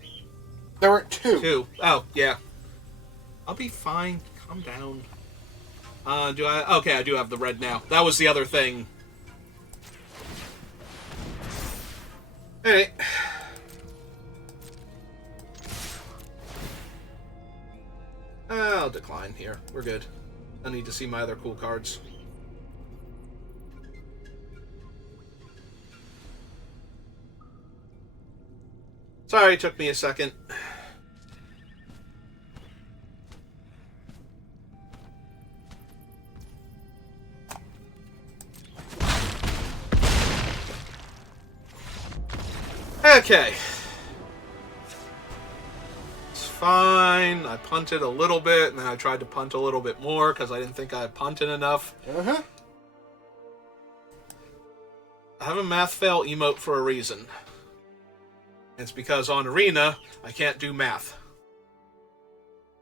They're at 2. 2. Oh, yeah. I'll be fine. Calm down. Do I... Okay, I do have the red now. That was the other thing. Alright. I'll decline here. We're good. I need to see my other cool cards. Sorry, it took me a second. Okay. It's fine. I punted a little bit, and then I tried to punt a little bit more because I didn't think I punted enough. Uh-huh. I have a math fail emote for a reason. It's because on Arena, I can't do math.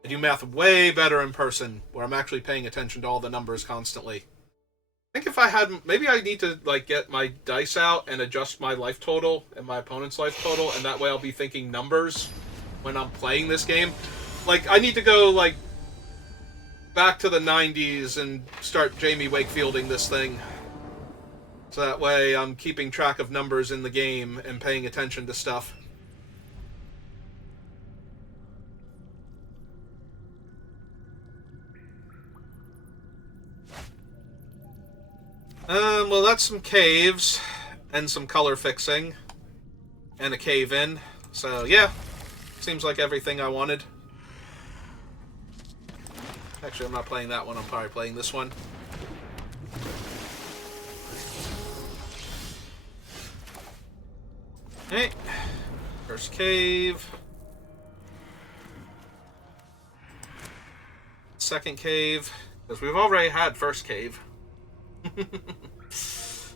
I do math way better in person, where I'm actually paying attention to all the numbers constantly. I think if I had... Maybe I need to, like, get my dice out and adjust my life total and my opponent's life total, and that way I'll be thinking numbers when I'm playing this game. Like, I need to go, like, back to the 90s and start Jamie Wakefielding this thing. So that way I'm keeping track of numbers in the game and paying attention to stuff. Well, that's some caves, and some color fixing, and a cave-in. So, yeah, seems like everything I wanted. Actually, I'm not playing that one, I'm probably playing this one. Okay, first cave. Second cave, because we've already had first cave.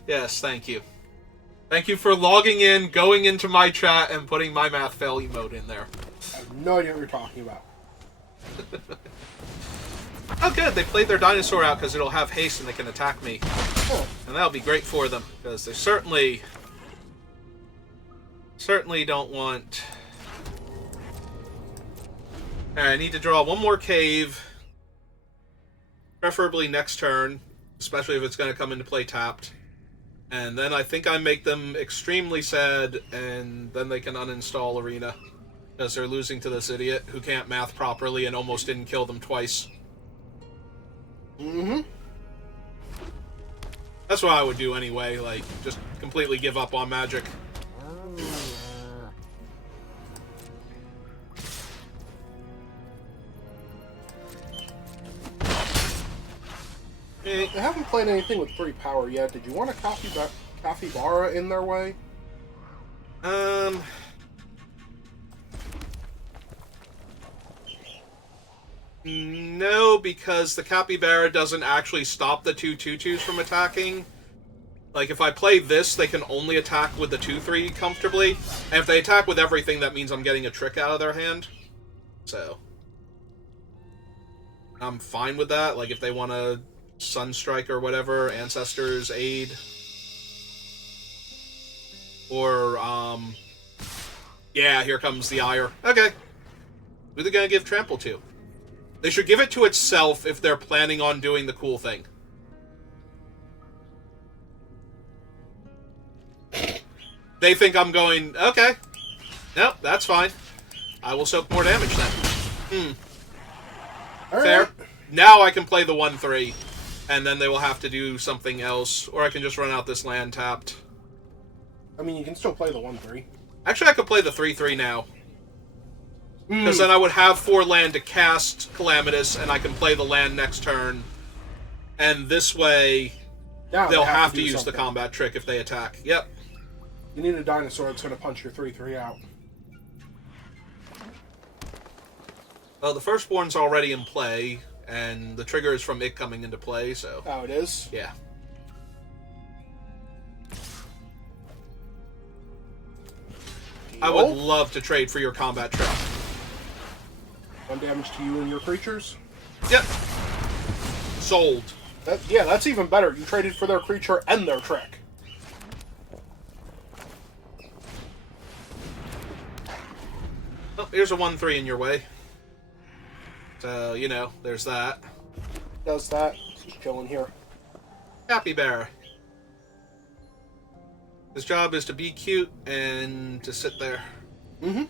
Yes, thank you. Thank you for logging in, going into my chat, and putting my math fail emote in there. I have no idea what you're talking about. Oh good, they played their dinosaur out because it'll have haste and they can attack me. Oh. And that'll be great for them, because they certainly don't want... Alright, I need to draw one more cave. Preferably next turn, especially if it's going to come into play tapped. And then I think I make them extremely sad, and then they can uninstall Arena. Because they're losing to this idiot who can't math properly and almost didn't kill them twice. Mm-hmm. That's what I would do anyway, like, just completely give up on Magic. They haven't played anything with 3 power yet. Did you want a Capybara in their way? No, because the Capybara doesn't actually stop the 2/2/2s from attacking. Like, if I play this, they can only attack with the 2/3 comfortably. And if they attack with everything, that means I'm getting a trick out of their hand. So, I'm fine with that. Like, if they want to Sunstrike or whatever, Ancestors, Aid. Or, yeah, here comes the Ire. Okay. Who are they gonna give Trample to? They should give it to itself if they're planning on doing the cool thing. They think I'm going, okay. Nope, that's fine. I will soak more damage then. All Fair. right. Now I can play the 1/3. and then they will have to do something else, or I can just run out this land tapped. I mean, you can still play the 1/3. Actually, I could play the 3/3 now. Because then I would have 4 land to cast Calamitous, and I can play the land next turn. And this way, Now they'll they have to do use the something. combat trick if they attack. Yep. You need a dinosaur that's going to punch your 3/3 out. Well, the Firstborn's already in play, and the trigger is from it coming into play, so... Oh, it is? Yeah. I would love to trade for your combat trick. 1 damage to you and your creatures? Yep. Sold. Yeah, that's even better. You traded for their creature and their trick. Oh, here's a 1/3 in your way. So, you know, there's that. Does that. Just chilling here. Happy Bear. His job is to be cute and to sit there. Mm-hmm.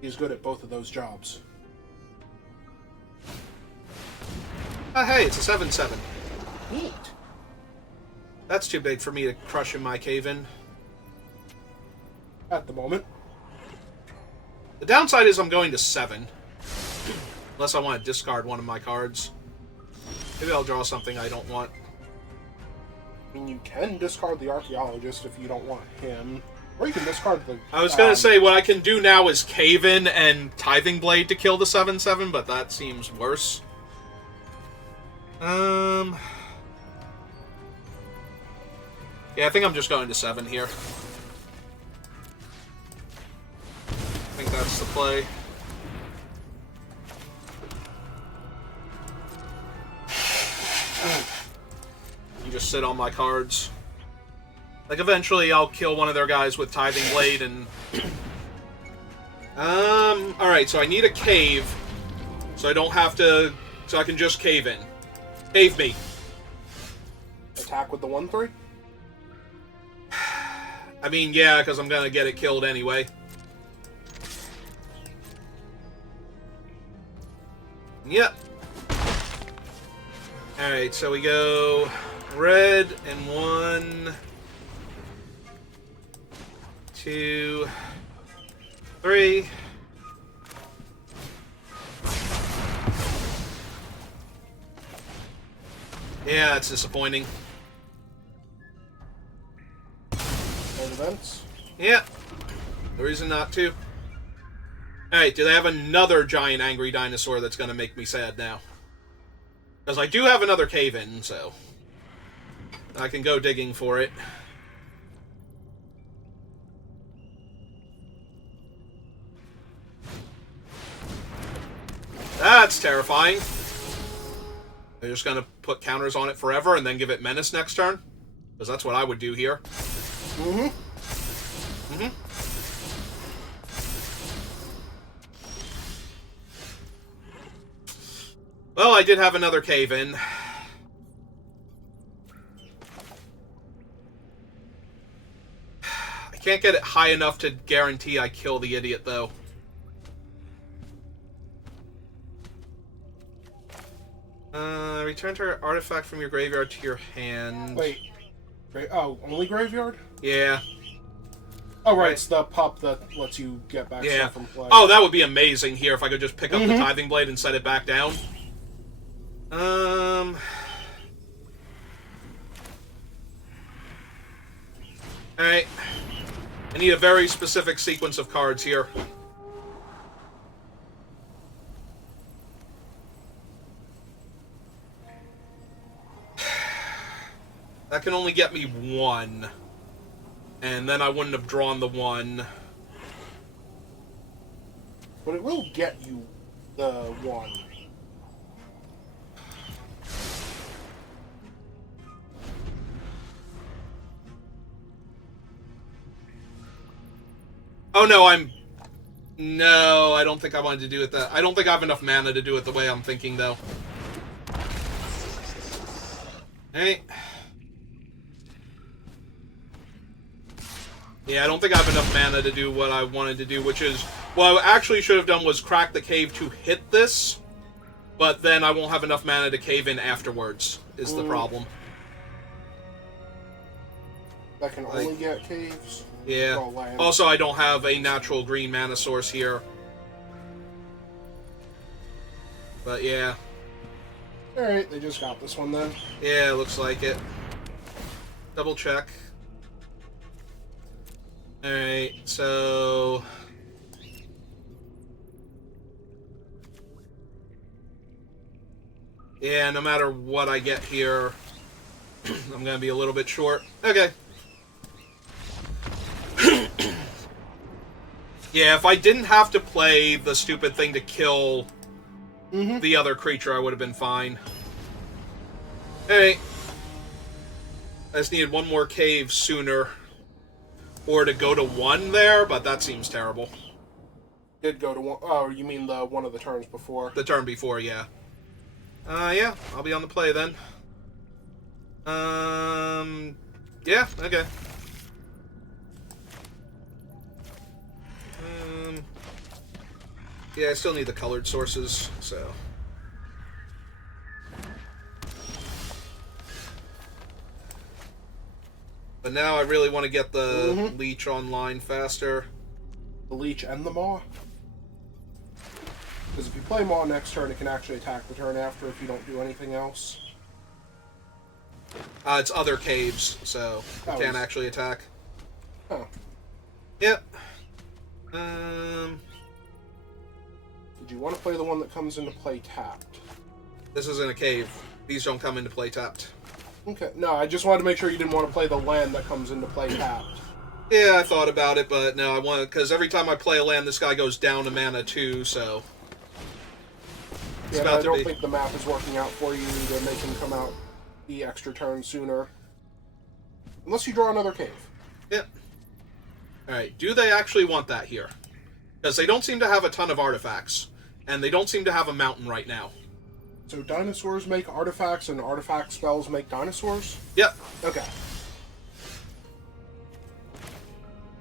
He's good at both of those jobs. Oh, hey, it's a 7/7. Neat. That's too big for me to crush in my cave-in. At the moment. The downside is I'm going to 7. Unless I want to discard one of my cards. Maybe I'll draw something I don't want. I mean, you can discard the Archaeologist if you don't want him. Or you can discard the... I was going to say, what I can do now is Cave-In and Tithing Blade to kill the 7/7, but that seems worse. Yeah, I think I'm just going to 7 here. I think that's the play. You just sit on my cards. Like, eventually I'll kill one of their guys with Tithing Blade and... Alright, so I need a cave. So I don't have to... So I can just cave in. Cave me. Attack with the 1/3? I mean, yeah, because I'm going to get it killed anyway. Yep. Alright, so we go red and 1, 2, 3. Yeah, it's disappointing. Those events? Yeah. No reason not to. Alright, do they have another giant angry dinosaur that's going to make me sad now? Because I do have another cave-in, so... I can go digging for it. That's terrifying. They're just going to put counters on it forever and then give it Menace next turn? Because that's what I would do here. Mm-hmm. Mm-hmm. Well, I did have another cave-in. I can't get it high enough to guarantee I kill the idiot, though. Return target artifact from your graveyard to your hand. Wait. Oh, only graveyard? Yeah. Oh, right, it's the pup that lets you get back stuff from play. Oh, that would be amazing here if I could just pick up the Tithing Blade and set it back down. Alright. I need a very specific sequence of cards here. That can only get me 1. And then I wouldn't have drawn the 1. But it will get you the 1. Oh, no, No, I don't think I wanted to do it that... I don't think I have enough mana to do it the way I'm thinking, though. Hey. Yeah, I don't think I have enough mana to do what I wanted to do, which is... What I actually should have done was crack the cave to hit this. But then I won't have enough mana to cave in afterwards, is the problem. That can only get caves? Yeah. Also, I don't have a natural green mana source here. But yeah. Alright, they just got this one then. Yeah, looks like it. Double check. Alright, so... Yeah, no matter what I get here, I'm going to be a little bit short. Okay. Yeah, if I didn't have to play the stupid thing to kill the other creature, I would have been fine. Alright. I just needed one more cave sooner. Or to go to one there, but that seems terrible. Did go to one... Oh, you mean the one of the turns before? The turn before, yeah. Yeah, I'll be on the play then. Yeah, okay. Yeah, I still need the colored sources, so... But now I really want to get the Leech online faster. The Leech and the Maw? Because if you play Maw next turn, it can actually attack the turn after if you don't do anything else. It's other caves, so it can't actually attack. Oh. Yep. Did you want to play the one that comes into play tapped? This isn't a cave. These don't come into play tapped. Okay. No, I just wanted to make sure you didn't want to play the land that comes into play tapped. Yeah, I thought about it, but no, I want to... Because every time I play a land, this guy goes down to mana too, so... Yeah, no, I don't think the map is working out for you to make him come out the extra turn sooner. Unless you draw another cave. Yep. Alright, do they actually want that here? Because they don't seem to have a ton of artifacts. And they don't seem to have a mountain right now. So dinosaurs make artifacts, and artifact spells make dinosaurs? Yep. Okay.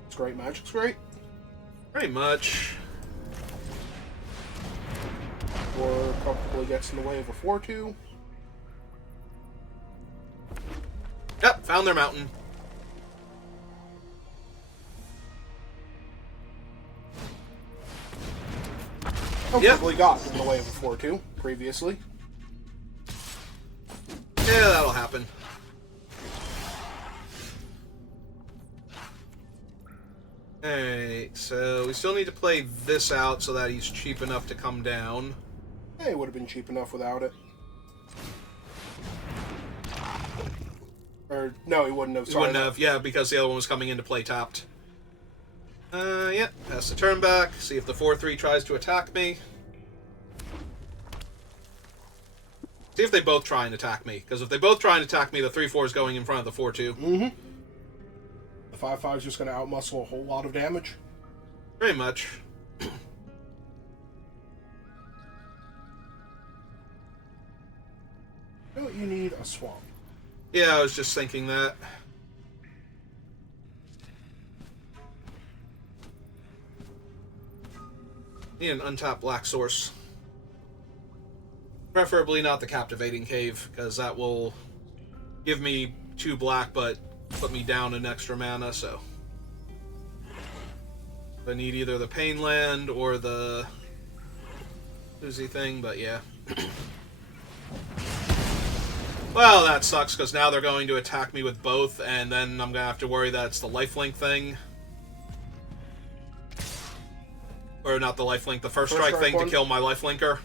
It's great. Magic's great? Pretty much. Or comfortably gets in the way of a 4-2. Yep, found their mountain. Comfortably got in the way of a 4-2 previously. Yeah, that'll happen. Alright, so we still need to play this out so that he's cheap enough to come down. Hey, it would have been cheap enough without it. Or, no, he wouldn't have. He wouldn't have, yeah, because the other one was coming into play tapped. Yeah, pass the turn back, see if the 4-3 tries to attack me. See if they both try and attack me, because if they both try and attack me, the 3-4 is going in front of the 4-2. Mm-hmm. The 5-5 is just going to outmuscle a whole lot of damage. Pretty much. You know what, you need a swamp. Yeah, I was just thinking that. Need an untapped black source. Preferably not the Captivating Cave, because that will give me 2 black, but put me down an extra mana, so... I need either the Pain Land or the Uzi thing, but yeah. Well, that sucks, because now they're going to attack me with both, and then I'm going to have to worry that it's the lifelink thing. Or not the lifelink, the first strike thing to kill my lifelinker.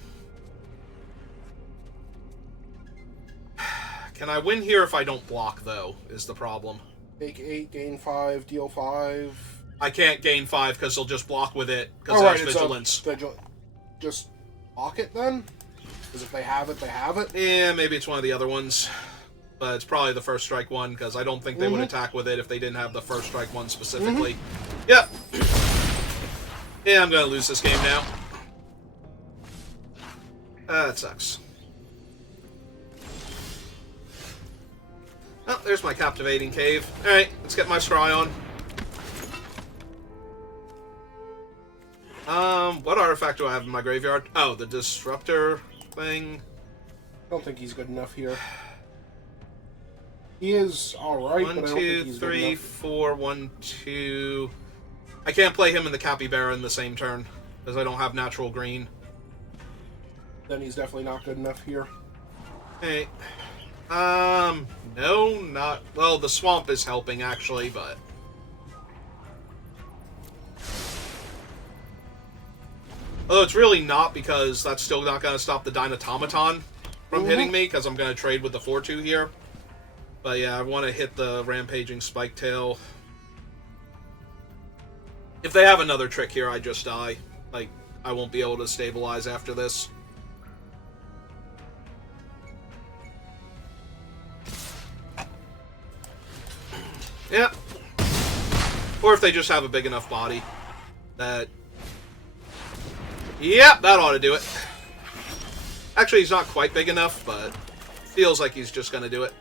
Can I win here if I don't block, though, is the problem. Take 8, gain 5, deal 5. I can't gain 5 because they'll just block with it, because there's Vigilance. Just block it, then? Because if they have it, they have it? Yeah, maybe it's one of the other ones. But it's probably the first strike one, because I don't think they would attack with it if they didn't have the first strike one specifically. Yep. Yeah, I'm going to lose this game now. That sucks. Oh, there's my Captivating Cave. Alright, let's get my scry on. What artifact do I have in my graveyard? Oh, the Disruptor. thing. I don't think he's good enough here. He is alright, but I don't think he's good enough. 4, 1, 2. I can't play him and the Capybara in the same turn, because I don't have natural green. Then he's definitely not good enough here. Hey. No, not... Well, the swamp is helping, actually, but... Although it's really not, because that's still not going to stop the Dynatomaton from hitting me, because I'm going to trade with the 4-2 here. But yeah, I want to hit the Rampaging Spiketail. If they have another trick here, I just die. Like, I won't be able to stabilize after this. Yeah. Or if they just have a big enough body that... Yep, that ought to do it. Actually, he's not quite big enough, but feels like he's just going to do it.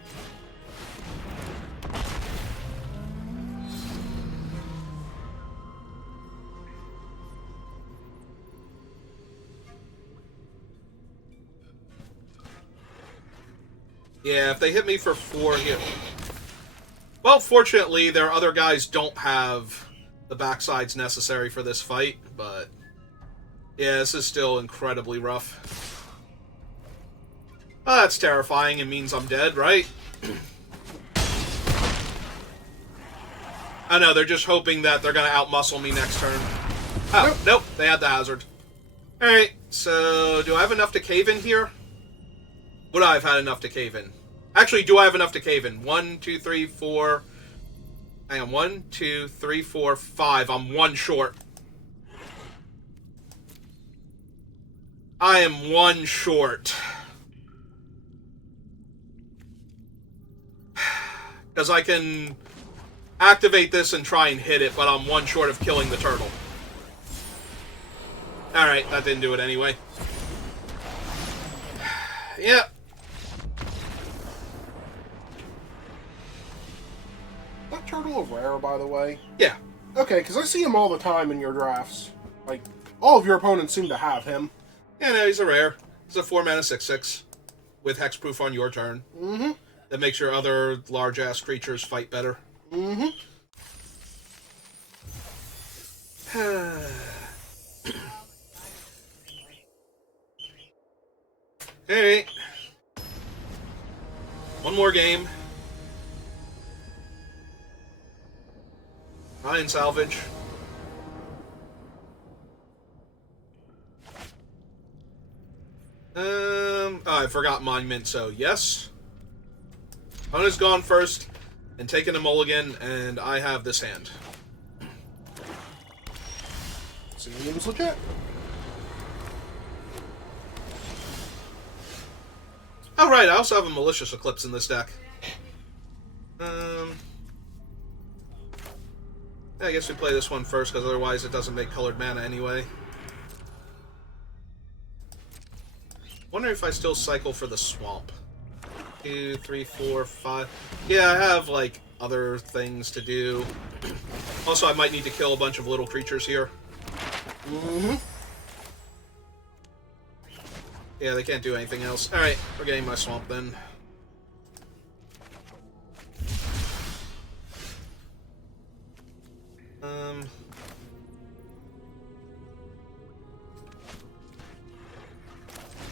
Yeah, if they hit me for 4 here... Well, fortunately, their other guys don't have the backsides necessary for this fight, but... Yeah, this is still incredibly rough. Oh, that's terrifying. It means I'm dead, right? I know, they're just hoping that they're going to outmuscle me next turn. Oh, nope, they had the hazard. Alright, so do I have enough to cave in here? Would I have had enough to cave in? Actually, do I have enough to cave in? 1, 2, 3, 4... Hang on, 1, 2, 3, 4, 5. I'm 1 short. I am 1 short. Because I can activate this and try and hit it, but I'm 1 short of killing the turtle. Alright, that didn't do it anyway. Yep. That turtle a rare, by the way? Yeah. Okay, because I see him all the time in your drafts. Like, all of your opponents seem to have him. Yeah, no, he's a rare. He's a 4-mana 6/6 with hexproof on your turn. Mm-hmm. That makes your other large-ass creatures fight better. Mm-hmm. Alright. 1 more game. Iron salvage. Oh, I forgot monument, so yes. Hunter's gone first, and taking a mulligan, and I have this hand. Seems legit. Oh, right, I also have a Malicious Eclipse in this deck. I guess we play this one first, because otherwise it doesn't make colored mana anyway. Wonder if I still cycle for the swamp. 2, 3, 4, 5. Yeah, I have, like, other things to do. Also, I might need to kill a bunch of little creatures here. Mm-hmm. Yeah, they can't do anything else. Alright, we're getting my swamp then.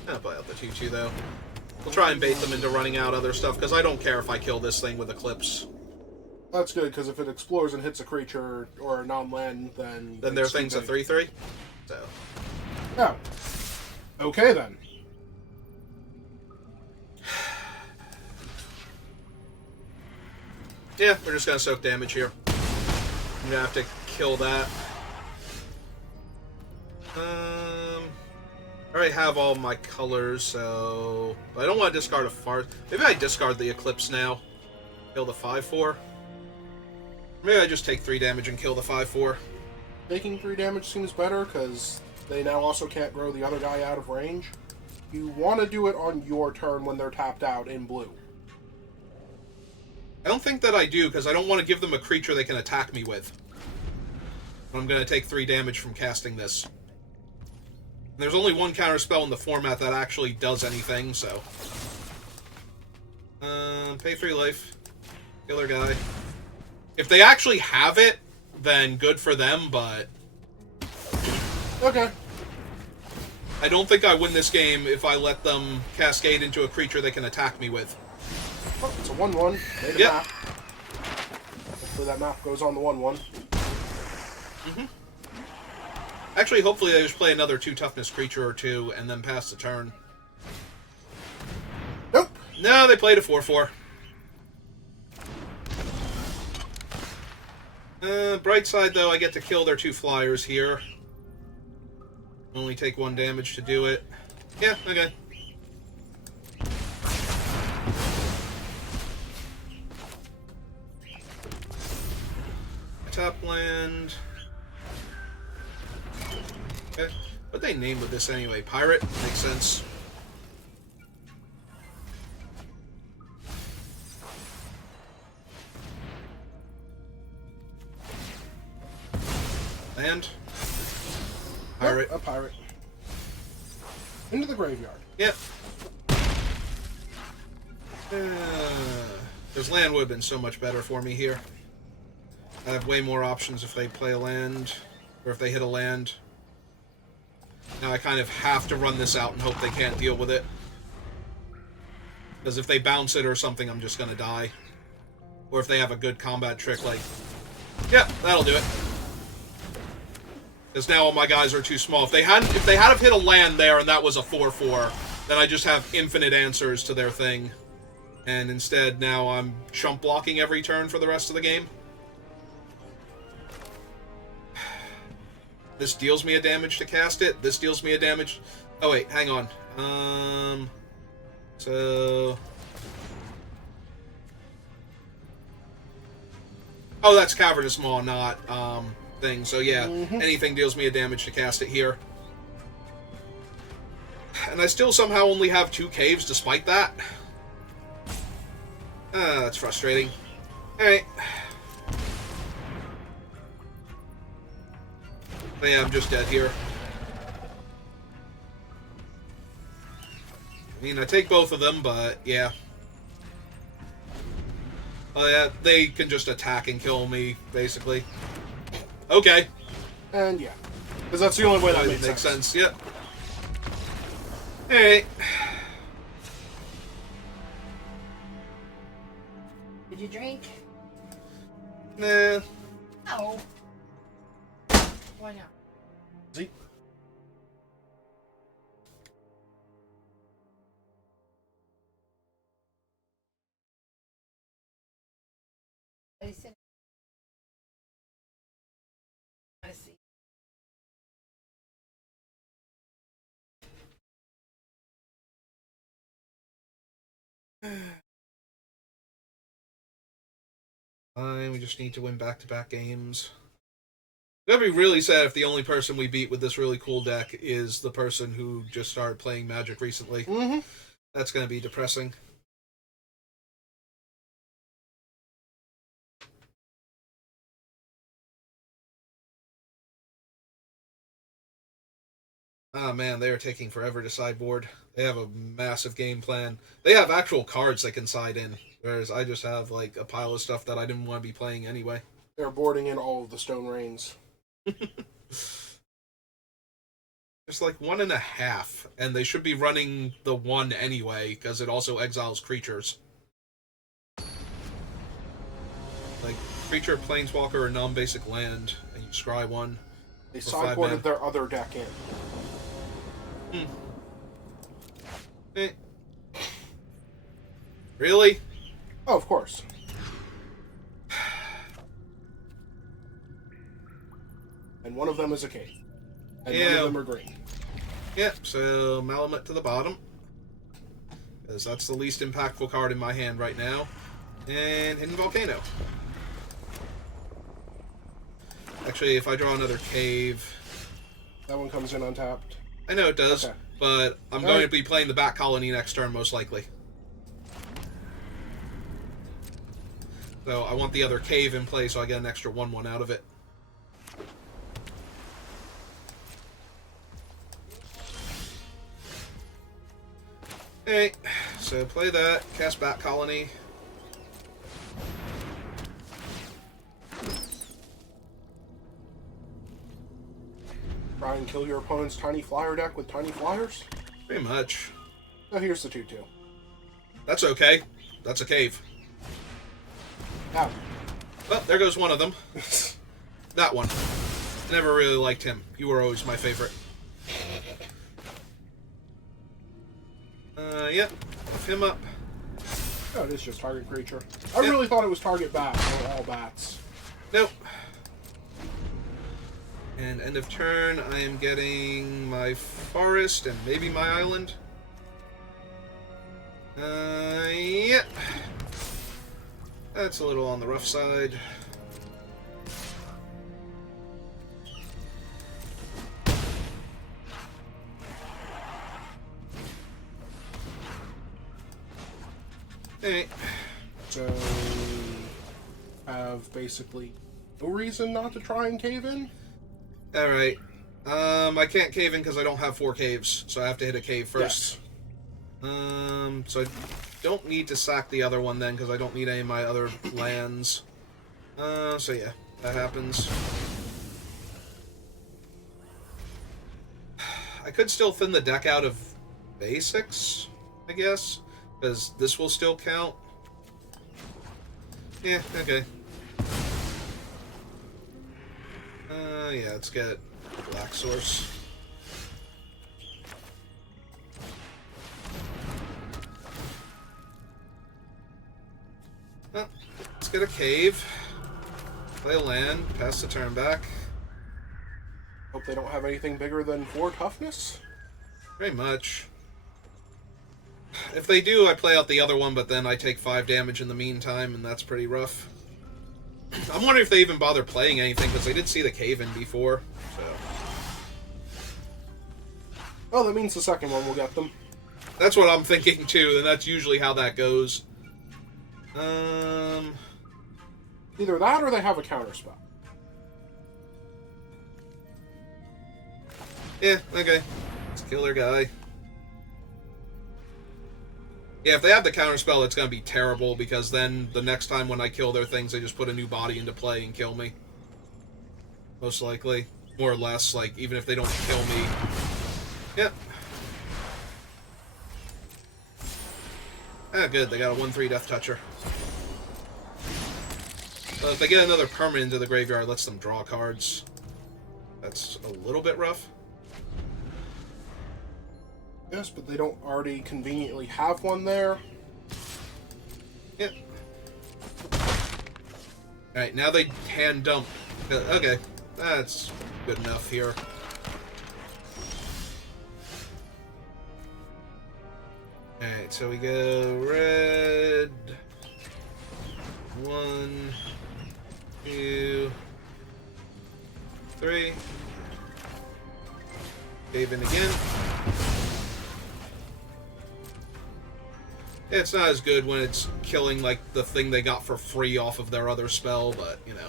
I'll play out the 2-2 though. We'll try and bait them into running out other stuff, because I don't care if I kill this thing with Eclipse. That's good, because if it explores and hits a creature or a non-land, then their thing's a 3/3. So. Oh. Okay then. Yeah, we're just gonna soak damage here. I'm gonna have to kill that. I already have all my colors, so... But I don't want to discard a far... Maybe I discard the Eclipse now. Kill the 5/4. Maybe I just take 3 damage and kill the 5/4. Taking 3 damage seems better, because they now also can't grow the other guy out of range. You want to do it on your turn when they're tapped out in blue. I don't think that I do, because I don't want to give them a creature they can attack me with. I'm going to take 3 damage from casting this. There's only one counterspell in the format that actually does anything, so... pay 3 life. Killer guy. If they actually have it, then good for them, but... Okay. I don't think I win this game if I let them cascade into a creature they can attack me with. Oh, it's a 1-1. Made a map. Hopefully that map goes on the 1-1. Actually, hopefully they just play another 2 toughness creature or 2 and then pass the turn. Nope. No, they played a 4-4. Bright side, though, I get to kill their 2 flyers here. Only take 1 damage to do it. Yeah, okay. Top land. Okay. What they name with this anyway? Pirate? Makes sense. Land. Pirate. Yep, a pirate. Into the graveyard. Yep. Because land would have been so much better for me here. I have way more options if they play a land, or if they hit a land. Now I kind of have to run this out and hope they can't deal with it. Because if they bounce it or something, I'm just going to die. Or if they have a good combat trick like... Yeah, that'll do it. Because now all my guys are too small. If they had have hit a land there and that was a 4-4, then I just have infinite answers to their thing. And instead, now I'm chump blocking every turn for the rest of the game. This deals me a damage to cast it. This deals me a damage... Oh, wait, hang on. So... Oh, that's Caverns of Ixalan, not, thing. So, yeah, anything deals me a damage to cast it here. And I still somehow only have 2 caves despite that. That's frustrating. Alright. But yeah, I'm just dead here. I mean, I take both of them, but yeah. Oh yeah, they can just attack and kill me, basically. Okay. And yeah. Because that's the only way that makes sense. Yep. Alright. Did you drink? Nah. No. Why not? See? I said. I see. Fine, we just need to win back-to-back games. That'd be really sad if the only person we beat with this really cool deck is the person who just started playing Magic recently. That's going to be depressing. Ah, man, they are taking forever to sideboard. They have a massive game plan. They have actual cards they can side in, whereas I just have, like, a pile of stuff that I didn't want to be playing anyway. They're boarding in all of the Stone Rains. There's like 1.5, and they should be running the 1 anyway, because it also exiles creatures. Like, creature, planeswalker, or non-basic land, and you scry 1. They sideboarded their other deck in. Really? Oh, of course. And one of them is a cave. And none of them are green. Yep, so Malamut to the bottom. Because that's the least impactful card in my hand right now. And Hidden Volcano. Actually, if I draw another cave... That one comes in untapped. I know it does, okay. But I'm going to be playing the Bat Colony next turn, most likely. So I want the other cave in play so I get an extra 1/1 out of it. Alright, so play that. Cast Bat Colony. Try and kill your opponent's tiny flyer deck with tiny flyers? Pretty much. Oh, here's the 2/2. That's okay. That's a cave. Ow. Oh, there goes one of them. That one. Never really liked him. You were always my favorite. Yep. Lift him up. Oh, it is just target creature. I really thought it was target bat, or all bats. Nope. And end of turn, I am getting my forest and maybe my island. Yep. That's a little on the rough side. Hey. So, have basically no reason not to try and cave in? Alright. I can't cave in because I don't have 4 caves, so I have to hit a cave first. Yes. So I don't need to sack the other one then, because I don't need any of my other lands. So yeah, that happens. I could still thin the deck out of basics, I guess, because this will still count. Yeah, okay. Yeah, let's get Black Source. Well, let's get a cave. Play a land, pass the turn back. Hope they don't have anything bigger than 4 toughness? Very much. If they do, I play out the other one, but then I take 5 damage in the meantime, and that's pretty rough. I'm wondering if they even bother playing anything, because they did see the cave in before, so... Oh, that means the second one will get them. That's what I'm thinking, too, and that's usually how that goes. Either that or they have a counterspell. Yeah, okay. Let's kill their guy. Yeah, if they have the counterspell, it's going to be terrible, because then the next time when I kill their things, they just put a new body into play and kill me. Most likely. More or less, like, even if they don't kill me. Yep. Ah, good, they got a 1/3 Death Toucher. So if they get another permanent into the graveyard, it lets them draw cards. That's a little bit rough. Yes, but they don't already conveniently have one there. Yep. Alright, now they hand dump. Okay, that's good enough here. Alright, so we go red. 1, 2, 3. Cave in again. It's not as good when it's killing, like, the thing they got for free off of their other spell, but, you know.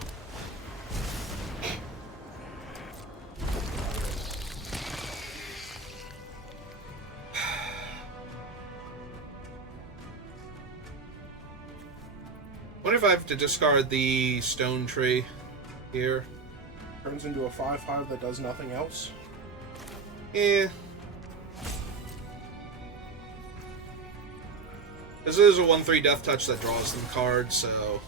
What if I have to discard the stone tree here? Turns into a 5/5 that does nothing else. Yeah. This is a 1/3 Death Touch that draws them cards, so...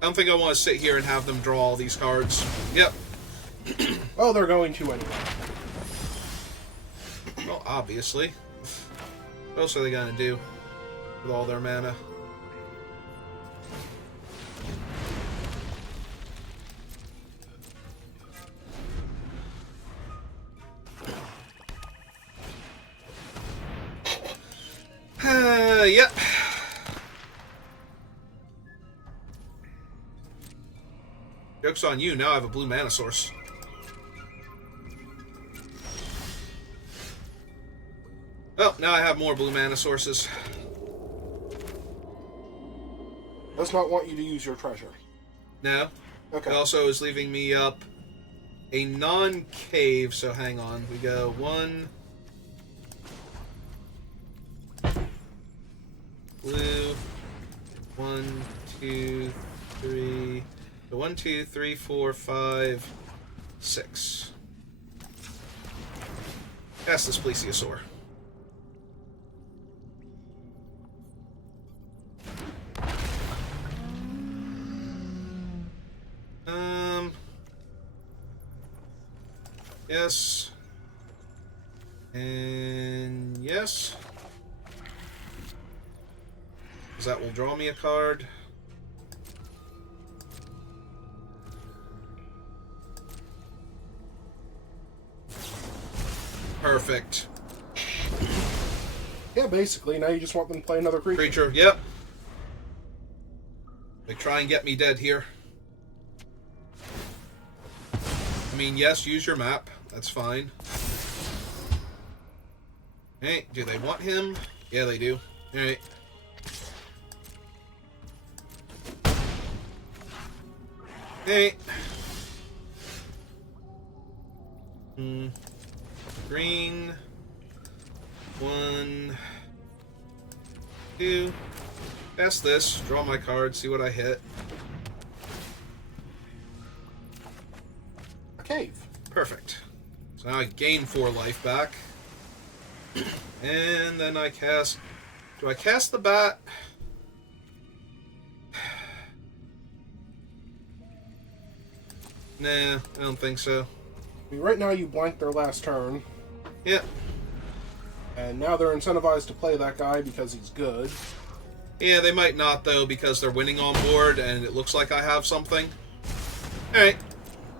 I don't think I want to sit here and have them draw all these cards. Yep. Oh, they're going to anyway. Well, obviously. What else are they gonna do with all their mana? Yep. Joke's on you, now I have a blue mana source. Oh, now I have more blue mana sources. Does not want you to use your treasure. No? Okay. It also is leaving me up a non-cave, so hang on. We go 1 blue, 1, 2, 3. So 1, 2, 3, 4, 5, 6. Cast this plesiosaur. Yes. And yes. Because that will draw me a card. Perfect. Yeah, basically. Now you just want them to play another creature. Creature, yep. They try and get me dead here. I mean, yes, use your map. That's fine. Hey, do they want him? Yeah, they do. Alright. Hey. Green. 1, 2. Cast this. Draw my card. See what I hit. A cave. Perfect. So now I gain 4 life back. And then I cast... Do I cast the bat? Nah, I don't think so. I mean, right now you blank their last turn. Yep. And now they're incentivized to play that guy because he's good. Yeah, they might not, though, because they're winning on board, and it looks like I have something. Alright.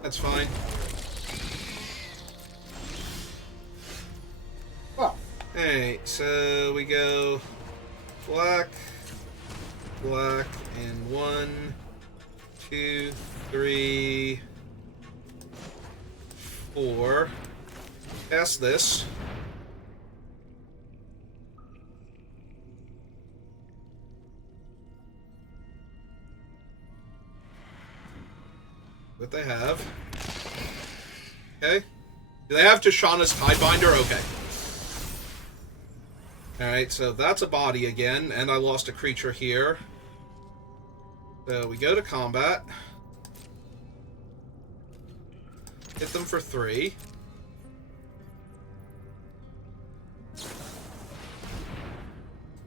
That's fine. Well, Alright, so we go black, black, and 1, 2, 3, 4. Cast this. What they have. Okay. Do they have Tishana's Tidebinder? Okay. Alright, so that's a body again, and I lost a creature here. So we go to combat. Hit them for 3.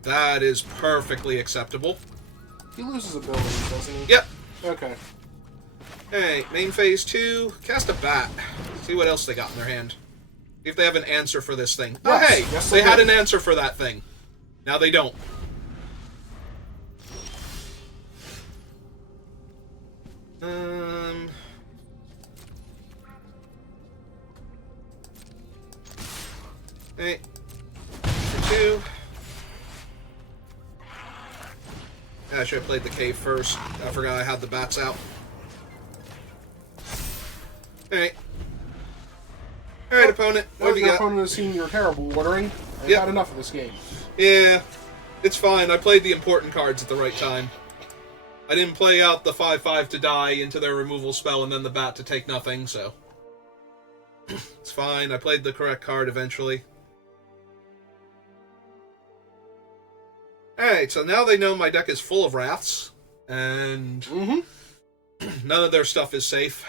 That is perfectly acceptable. he loses abilities, doesn't he? Yep. Okay. Hey, main phase 2, cast a bat. See what else they got in their hand. See if they have an answer for this thing. Yes, Oh, hey, yes, they they had did. an answer for that thing. Now they don't. Hey, for 2. I should have played the cave first. I forgot I had the bats out. Alright. Alright, opponent. What have you Your got? opponent has seen your terrible ordering. They've Yep. had enough of this game. Yeah, it's fine. I played the important cards at the right time. I didn't play out the 5/5 to die into their removal spell and then the bat to take nothing, so... It's fine. I played the correct card eventually. Alright, so now they know my deck is full of Wraths, and none of their stuff is safe.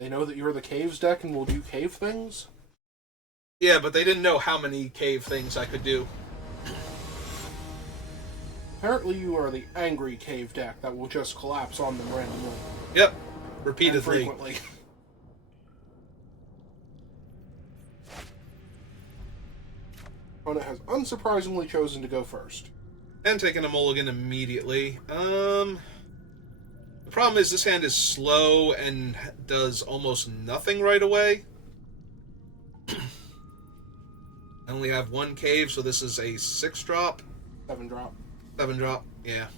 They know that you're the caves deck and will do cave things. Yeah, but they didn't know how many cave things I could do. Apparently you are the angry cave deck that will just collapse on them randomly. Yep, And repeatedly. frequently. Opponent has unsurprisingly chosen to go first. And taking a mulligan immediately. The problem is this hand is slow and does almost nothing right away. I only have 1 cave, so this is a 6-drop. 7-drop. 7-drop, yeah.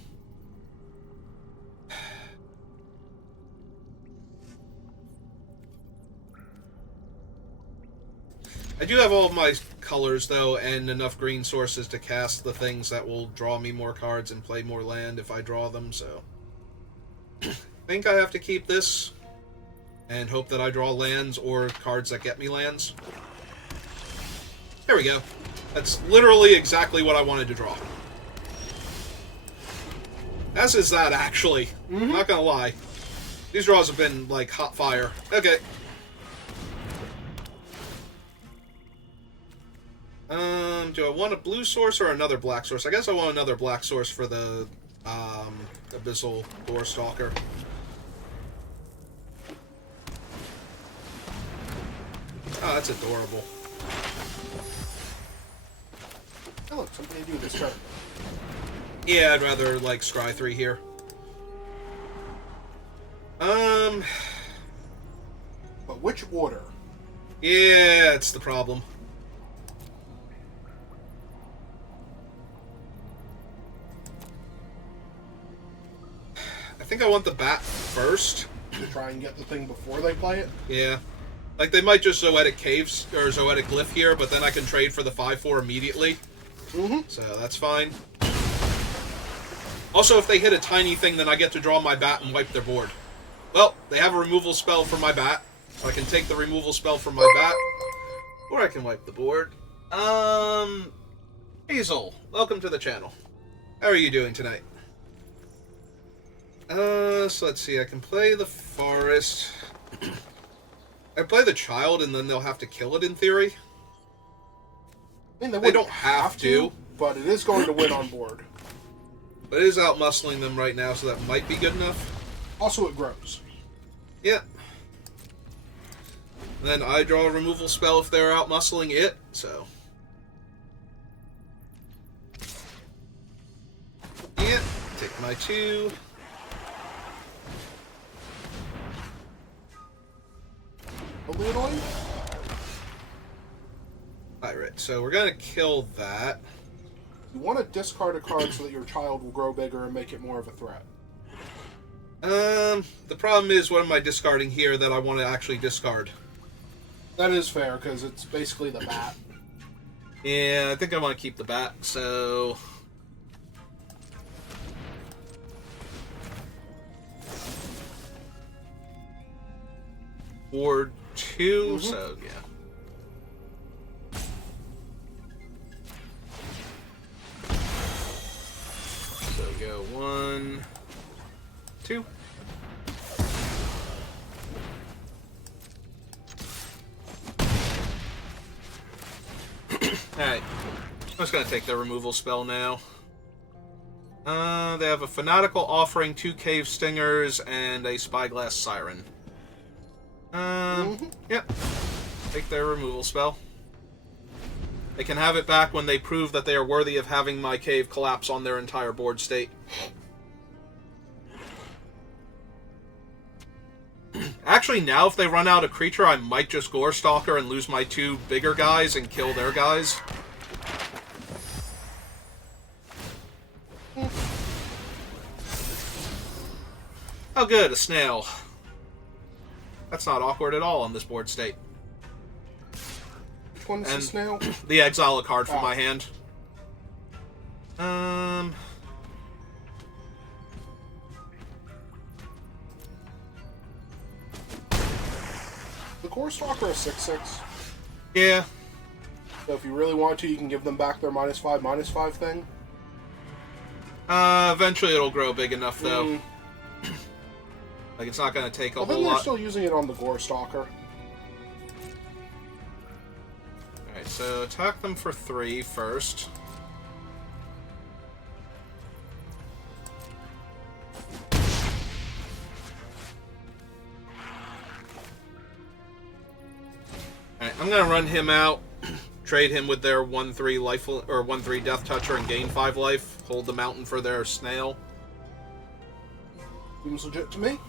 I do have all of my colors, though, and enough green sources to cast the things that will draw me more cards and play more land if I draw them, so... think I have to keep this and hope that I draw lands or cards that get me lands. There we go. That's literally exactly what I wanted to draw. As is that, actually. Not gonna lie. These draws have been, like, hot fire. Okay. Do I want a blue source or another black source? I guess I want another black source for the, Abyssal Doorstalker. Oh, that's adorable. Oh, look, something to do this turn. Yeah, I'd rather, like, scry 3 here. But which order? Yeah, it's the problem. I think I want the bat first. To try and get the thing before they play it? Yeah. Like, they might just Zoetic Caves, or Zoetic Glyph here, but then I can trade for the 5/4 immediately. So that's fine. Also, if they hit a tiny thing, then I get to draw my bat and wipe their board. Well, they have a removal spell for my bat. So I can take the removal spell from my bat, or I can wipe the board. Hazel, welcome to the channel. How are you doing tonight? So let's see, I can play the forest. I play the child, and then they'll have to kill it in theory. I mean, They don't have to. But it is going to win on board. But it is out-muscling them right now, so that might be good enough. Also, it grows. Yeah. Then I draw a removal spell if they're out-muscling it, so... Yeah, take my 2. Annoying? Alright, so we're gonna kill that. You want to discard a card so that your child will grow bigger and make it more of a threat. The problem is, what am I discarding here that I want to actually discard? That is fair, because it's basically the bat. Yeah, I think I want to keep the bat, so... Ward 2, so yeah. So we go 1, 2. Alright. I'm just gonna take their removal spell now. They have a Fanatical Offering, 2 Cave Stingers, and a Spyglass Siren. Yep. Take their removal spell. They can have it back when they prove that they are worthy of having my cave collapse on their entire board state. Actually, now if they run out of creature, I might just Gorestalker and lose my 2 bigger guys and kill their guys. Oh good, a snail. That's not awkward at all on this board state. Which one's the snail? The exile a card from my hand. The Gorestalker is 6/6. Yeah. So if you really want to, you can give them back their -5/-5 thing. Eventually it'll grow big enough, though. Like, it's not going to take a whole Then lot. they're still using it on the Gorestalker. Alright, so attack them for 3 first. Alright, I'm going to run him out. Trade him with their 1/3 life or 1/3 Death Toucher and gain 5 life. Hold the mountain for their snail. Seems legit to me.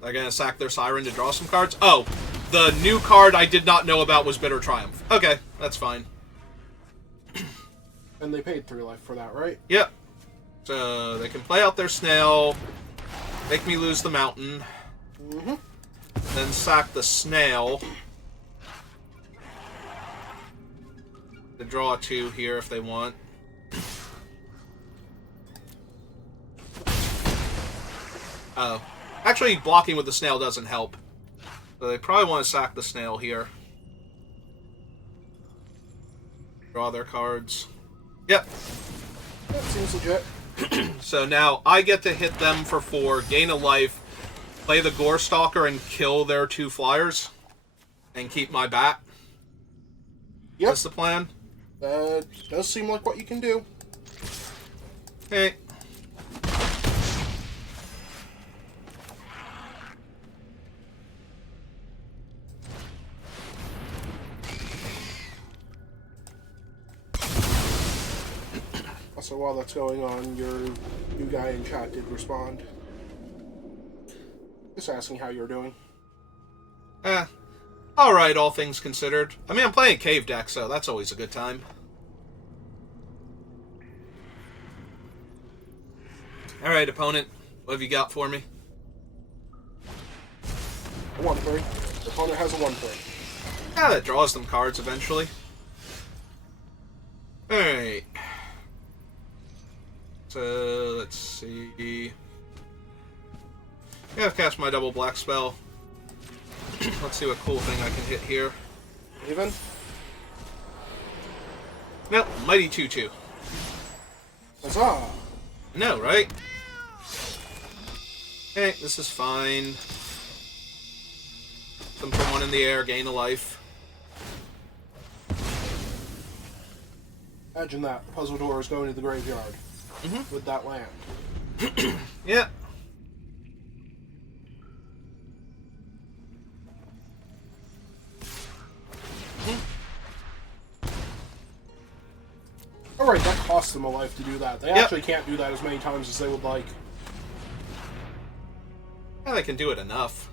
They're gonna sack their Siren to draw some cards? Oh, the new card I did not know about was Bitter Triumph. Okay, that's fine. And they paid 3 life for that, right? Yep. So they can play out their snail, make me lose the mountain, then sack the snail to draw 2 here if they want. Oh. Actually, blocking with the snail doesn't help. So they probably want to sack the snail here. Draw their cards. Yep. That seems legit. So now I get to hit them for 4, gain a life, play the Gore Stalker and kill their 2 flyers, and keep my bat. Yep. That's the plan. That does seem like what you can do. Hey. Also, while that's going on, your new guy in chat did respond. Just asking how you're doing. Alright, all things considered. I mean, I'm playing cave deck, so that's always a good time. Alright, opponent. What have you got for me? A 1-3. The opponent has a 1-3. Yeah, that draws them cards eventually. Alright. So, let's see. Yeah, I've cast my double black spell. Let's see what cool thing I can hit here. Even? Nope, Mighty 2/2. Huzzah! No, right? Hey, this is fine. Them put 1 in the air, gain a life. Imagine that. The puzzle door is going to the graveyard. With that land. Yeah. Alright, that costs them a life to do that. They Yep. actually can't do that as many times as they would like. Yeah, they can do it enough.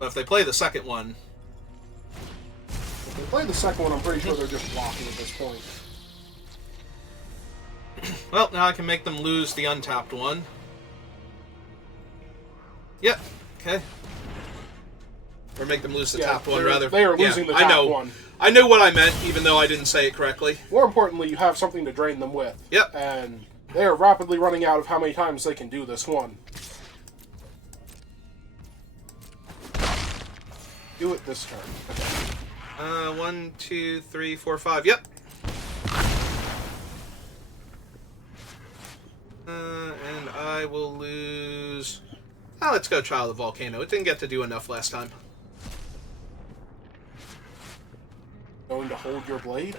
But if they play the second one... If they play the second one, I'm pretty sure they're just blocking at this point. Well, now I can make them lose the untapped one. Yep. Okay. Or make them lose the tapped one, rather. They are losing the I tapped know. one. I know what I meant, even though I didn't say it correctly. More importantly, you have something to drain them with. Yep. And they are rapidly running out of how many times they can do this one. Do it this turn. Okay. 1, 2, 3, 4, 5. Yep. And I will lose... Oh, let's go Child of Volcano. It didn't get to do enough last time. Going to hold your blade?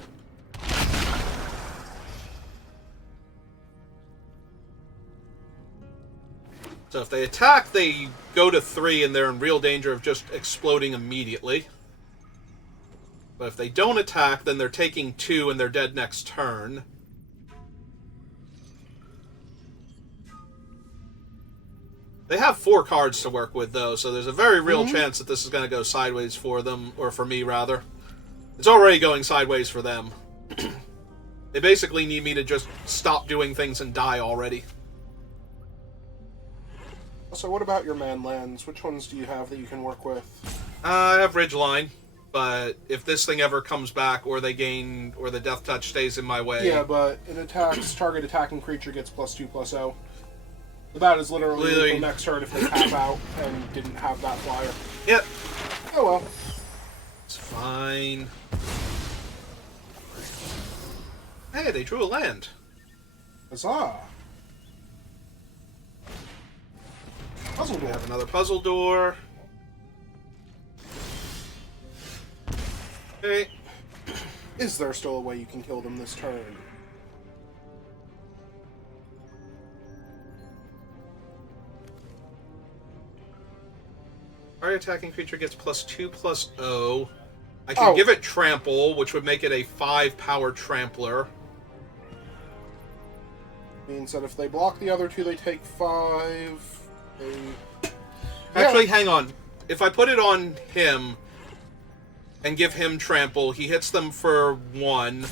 So if they attack, they go to 3 and they're in real danger of just exploding immediately. But if they don't attack, then they're taking 2 and they're dead next turn. They have 4 cards to work with, though, so there's a very real chance that this is going to go sideways for them, or for me, rather. It's already going sideways for them. They basically need me to just stop doing things and die already. So what about your man lands? Which ones do you have that you can work with? I have Ridgeline, but if this thing ever comes back, or they gain, or the Death Touch stays in my way... Yeah, but it attacks, target attacking creature gets +2/+0. The bat is literally lethal next turn if they tap out and didn't have that flyer. Yep. Oh well. It's fine. Hey, they drew a land. Huzzah! Puzzle We door. have another puzzle door. Okay. Is there still a way you can kill them this turn? Target attacking creature gets +2/+0. I can give it trample, which would make it a 5 power trampler. Means that if they block the other 2, they take 5. They... Actually, hang on. If I put it on him and give him trample, he hits them for 1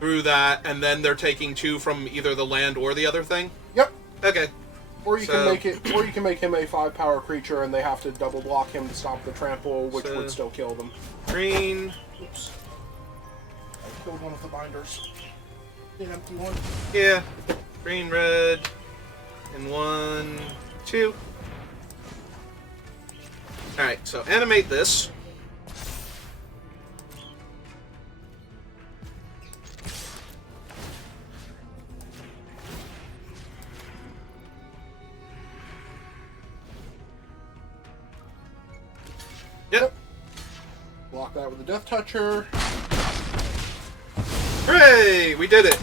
through that, and then they're taking 2 from either the land or the other thing? Yep. Okay. Or you can make it, or you can make him a 5 power creature, and they have to double block him to stop the trample, which would still kill them. Green. Oops. I killed one of the binders. The empty one. Yeah. Green, red, and 1, 2. Alright, so animate this. Yep. Block that with the Death Toucher. Hooray! We did it!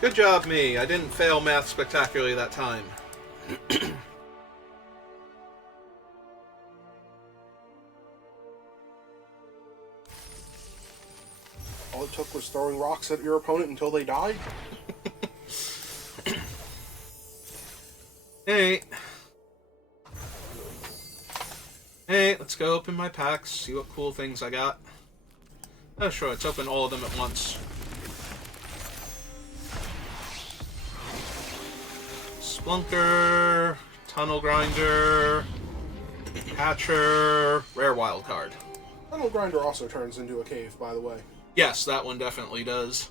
Good job, me. I didn't fail math spectacularly that time. All it took was throwing rocks at your opponent until they died. Hey. Hey, let's go open my packs, see what cool things I got. Oh, sure, let's open all of them at once. Splunker, Tunnel Grinder, Hatcher, Rare Wild Card. Tunnel Grinder also turns into a cave, by the way. Yes, that one definitely does.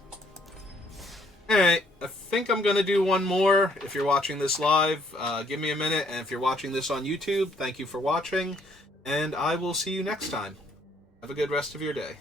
Alright, I think I'm going to do one more. If you're watching this live, give me a minute. And if you're watching this on YouTube, thank you for watching. And I will see you next time. Have a good rest of your day.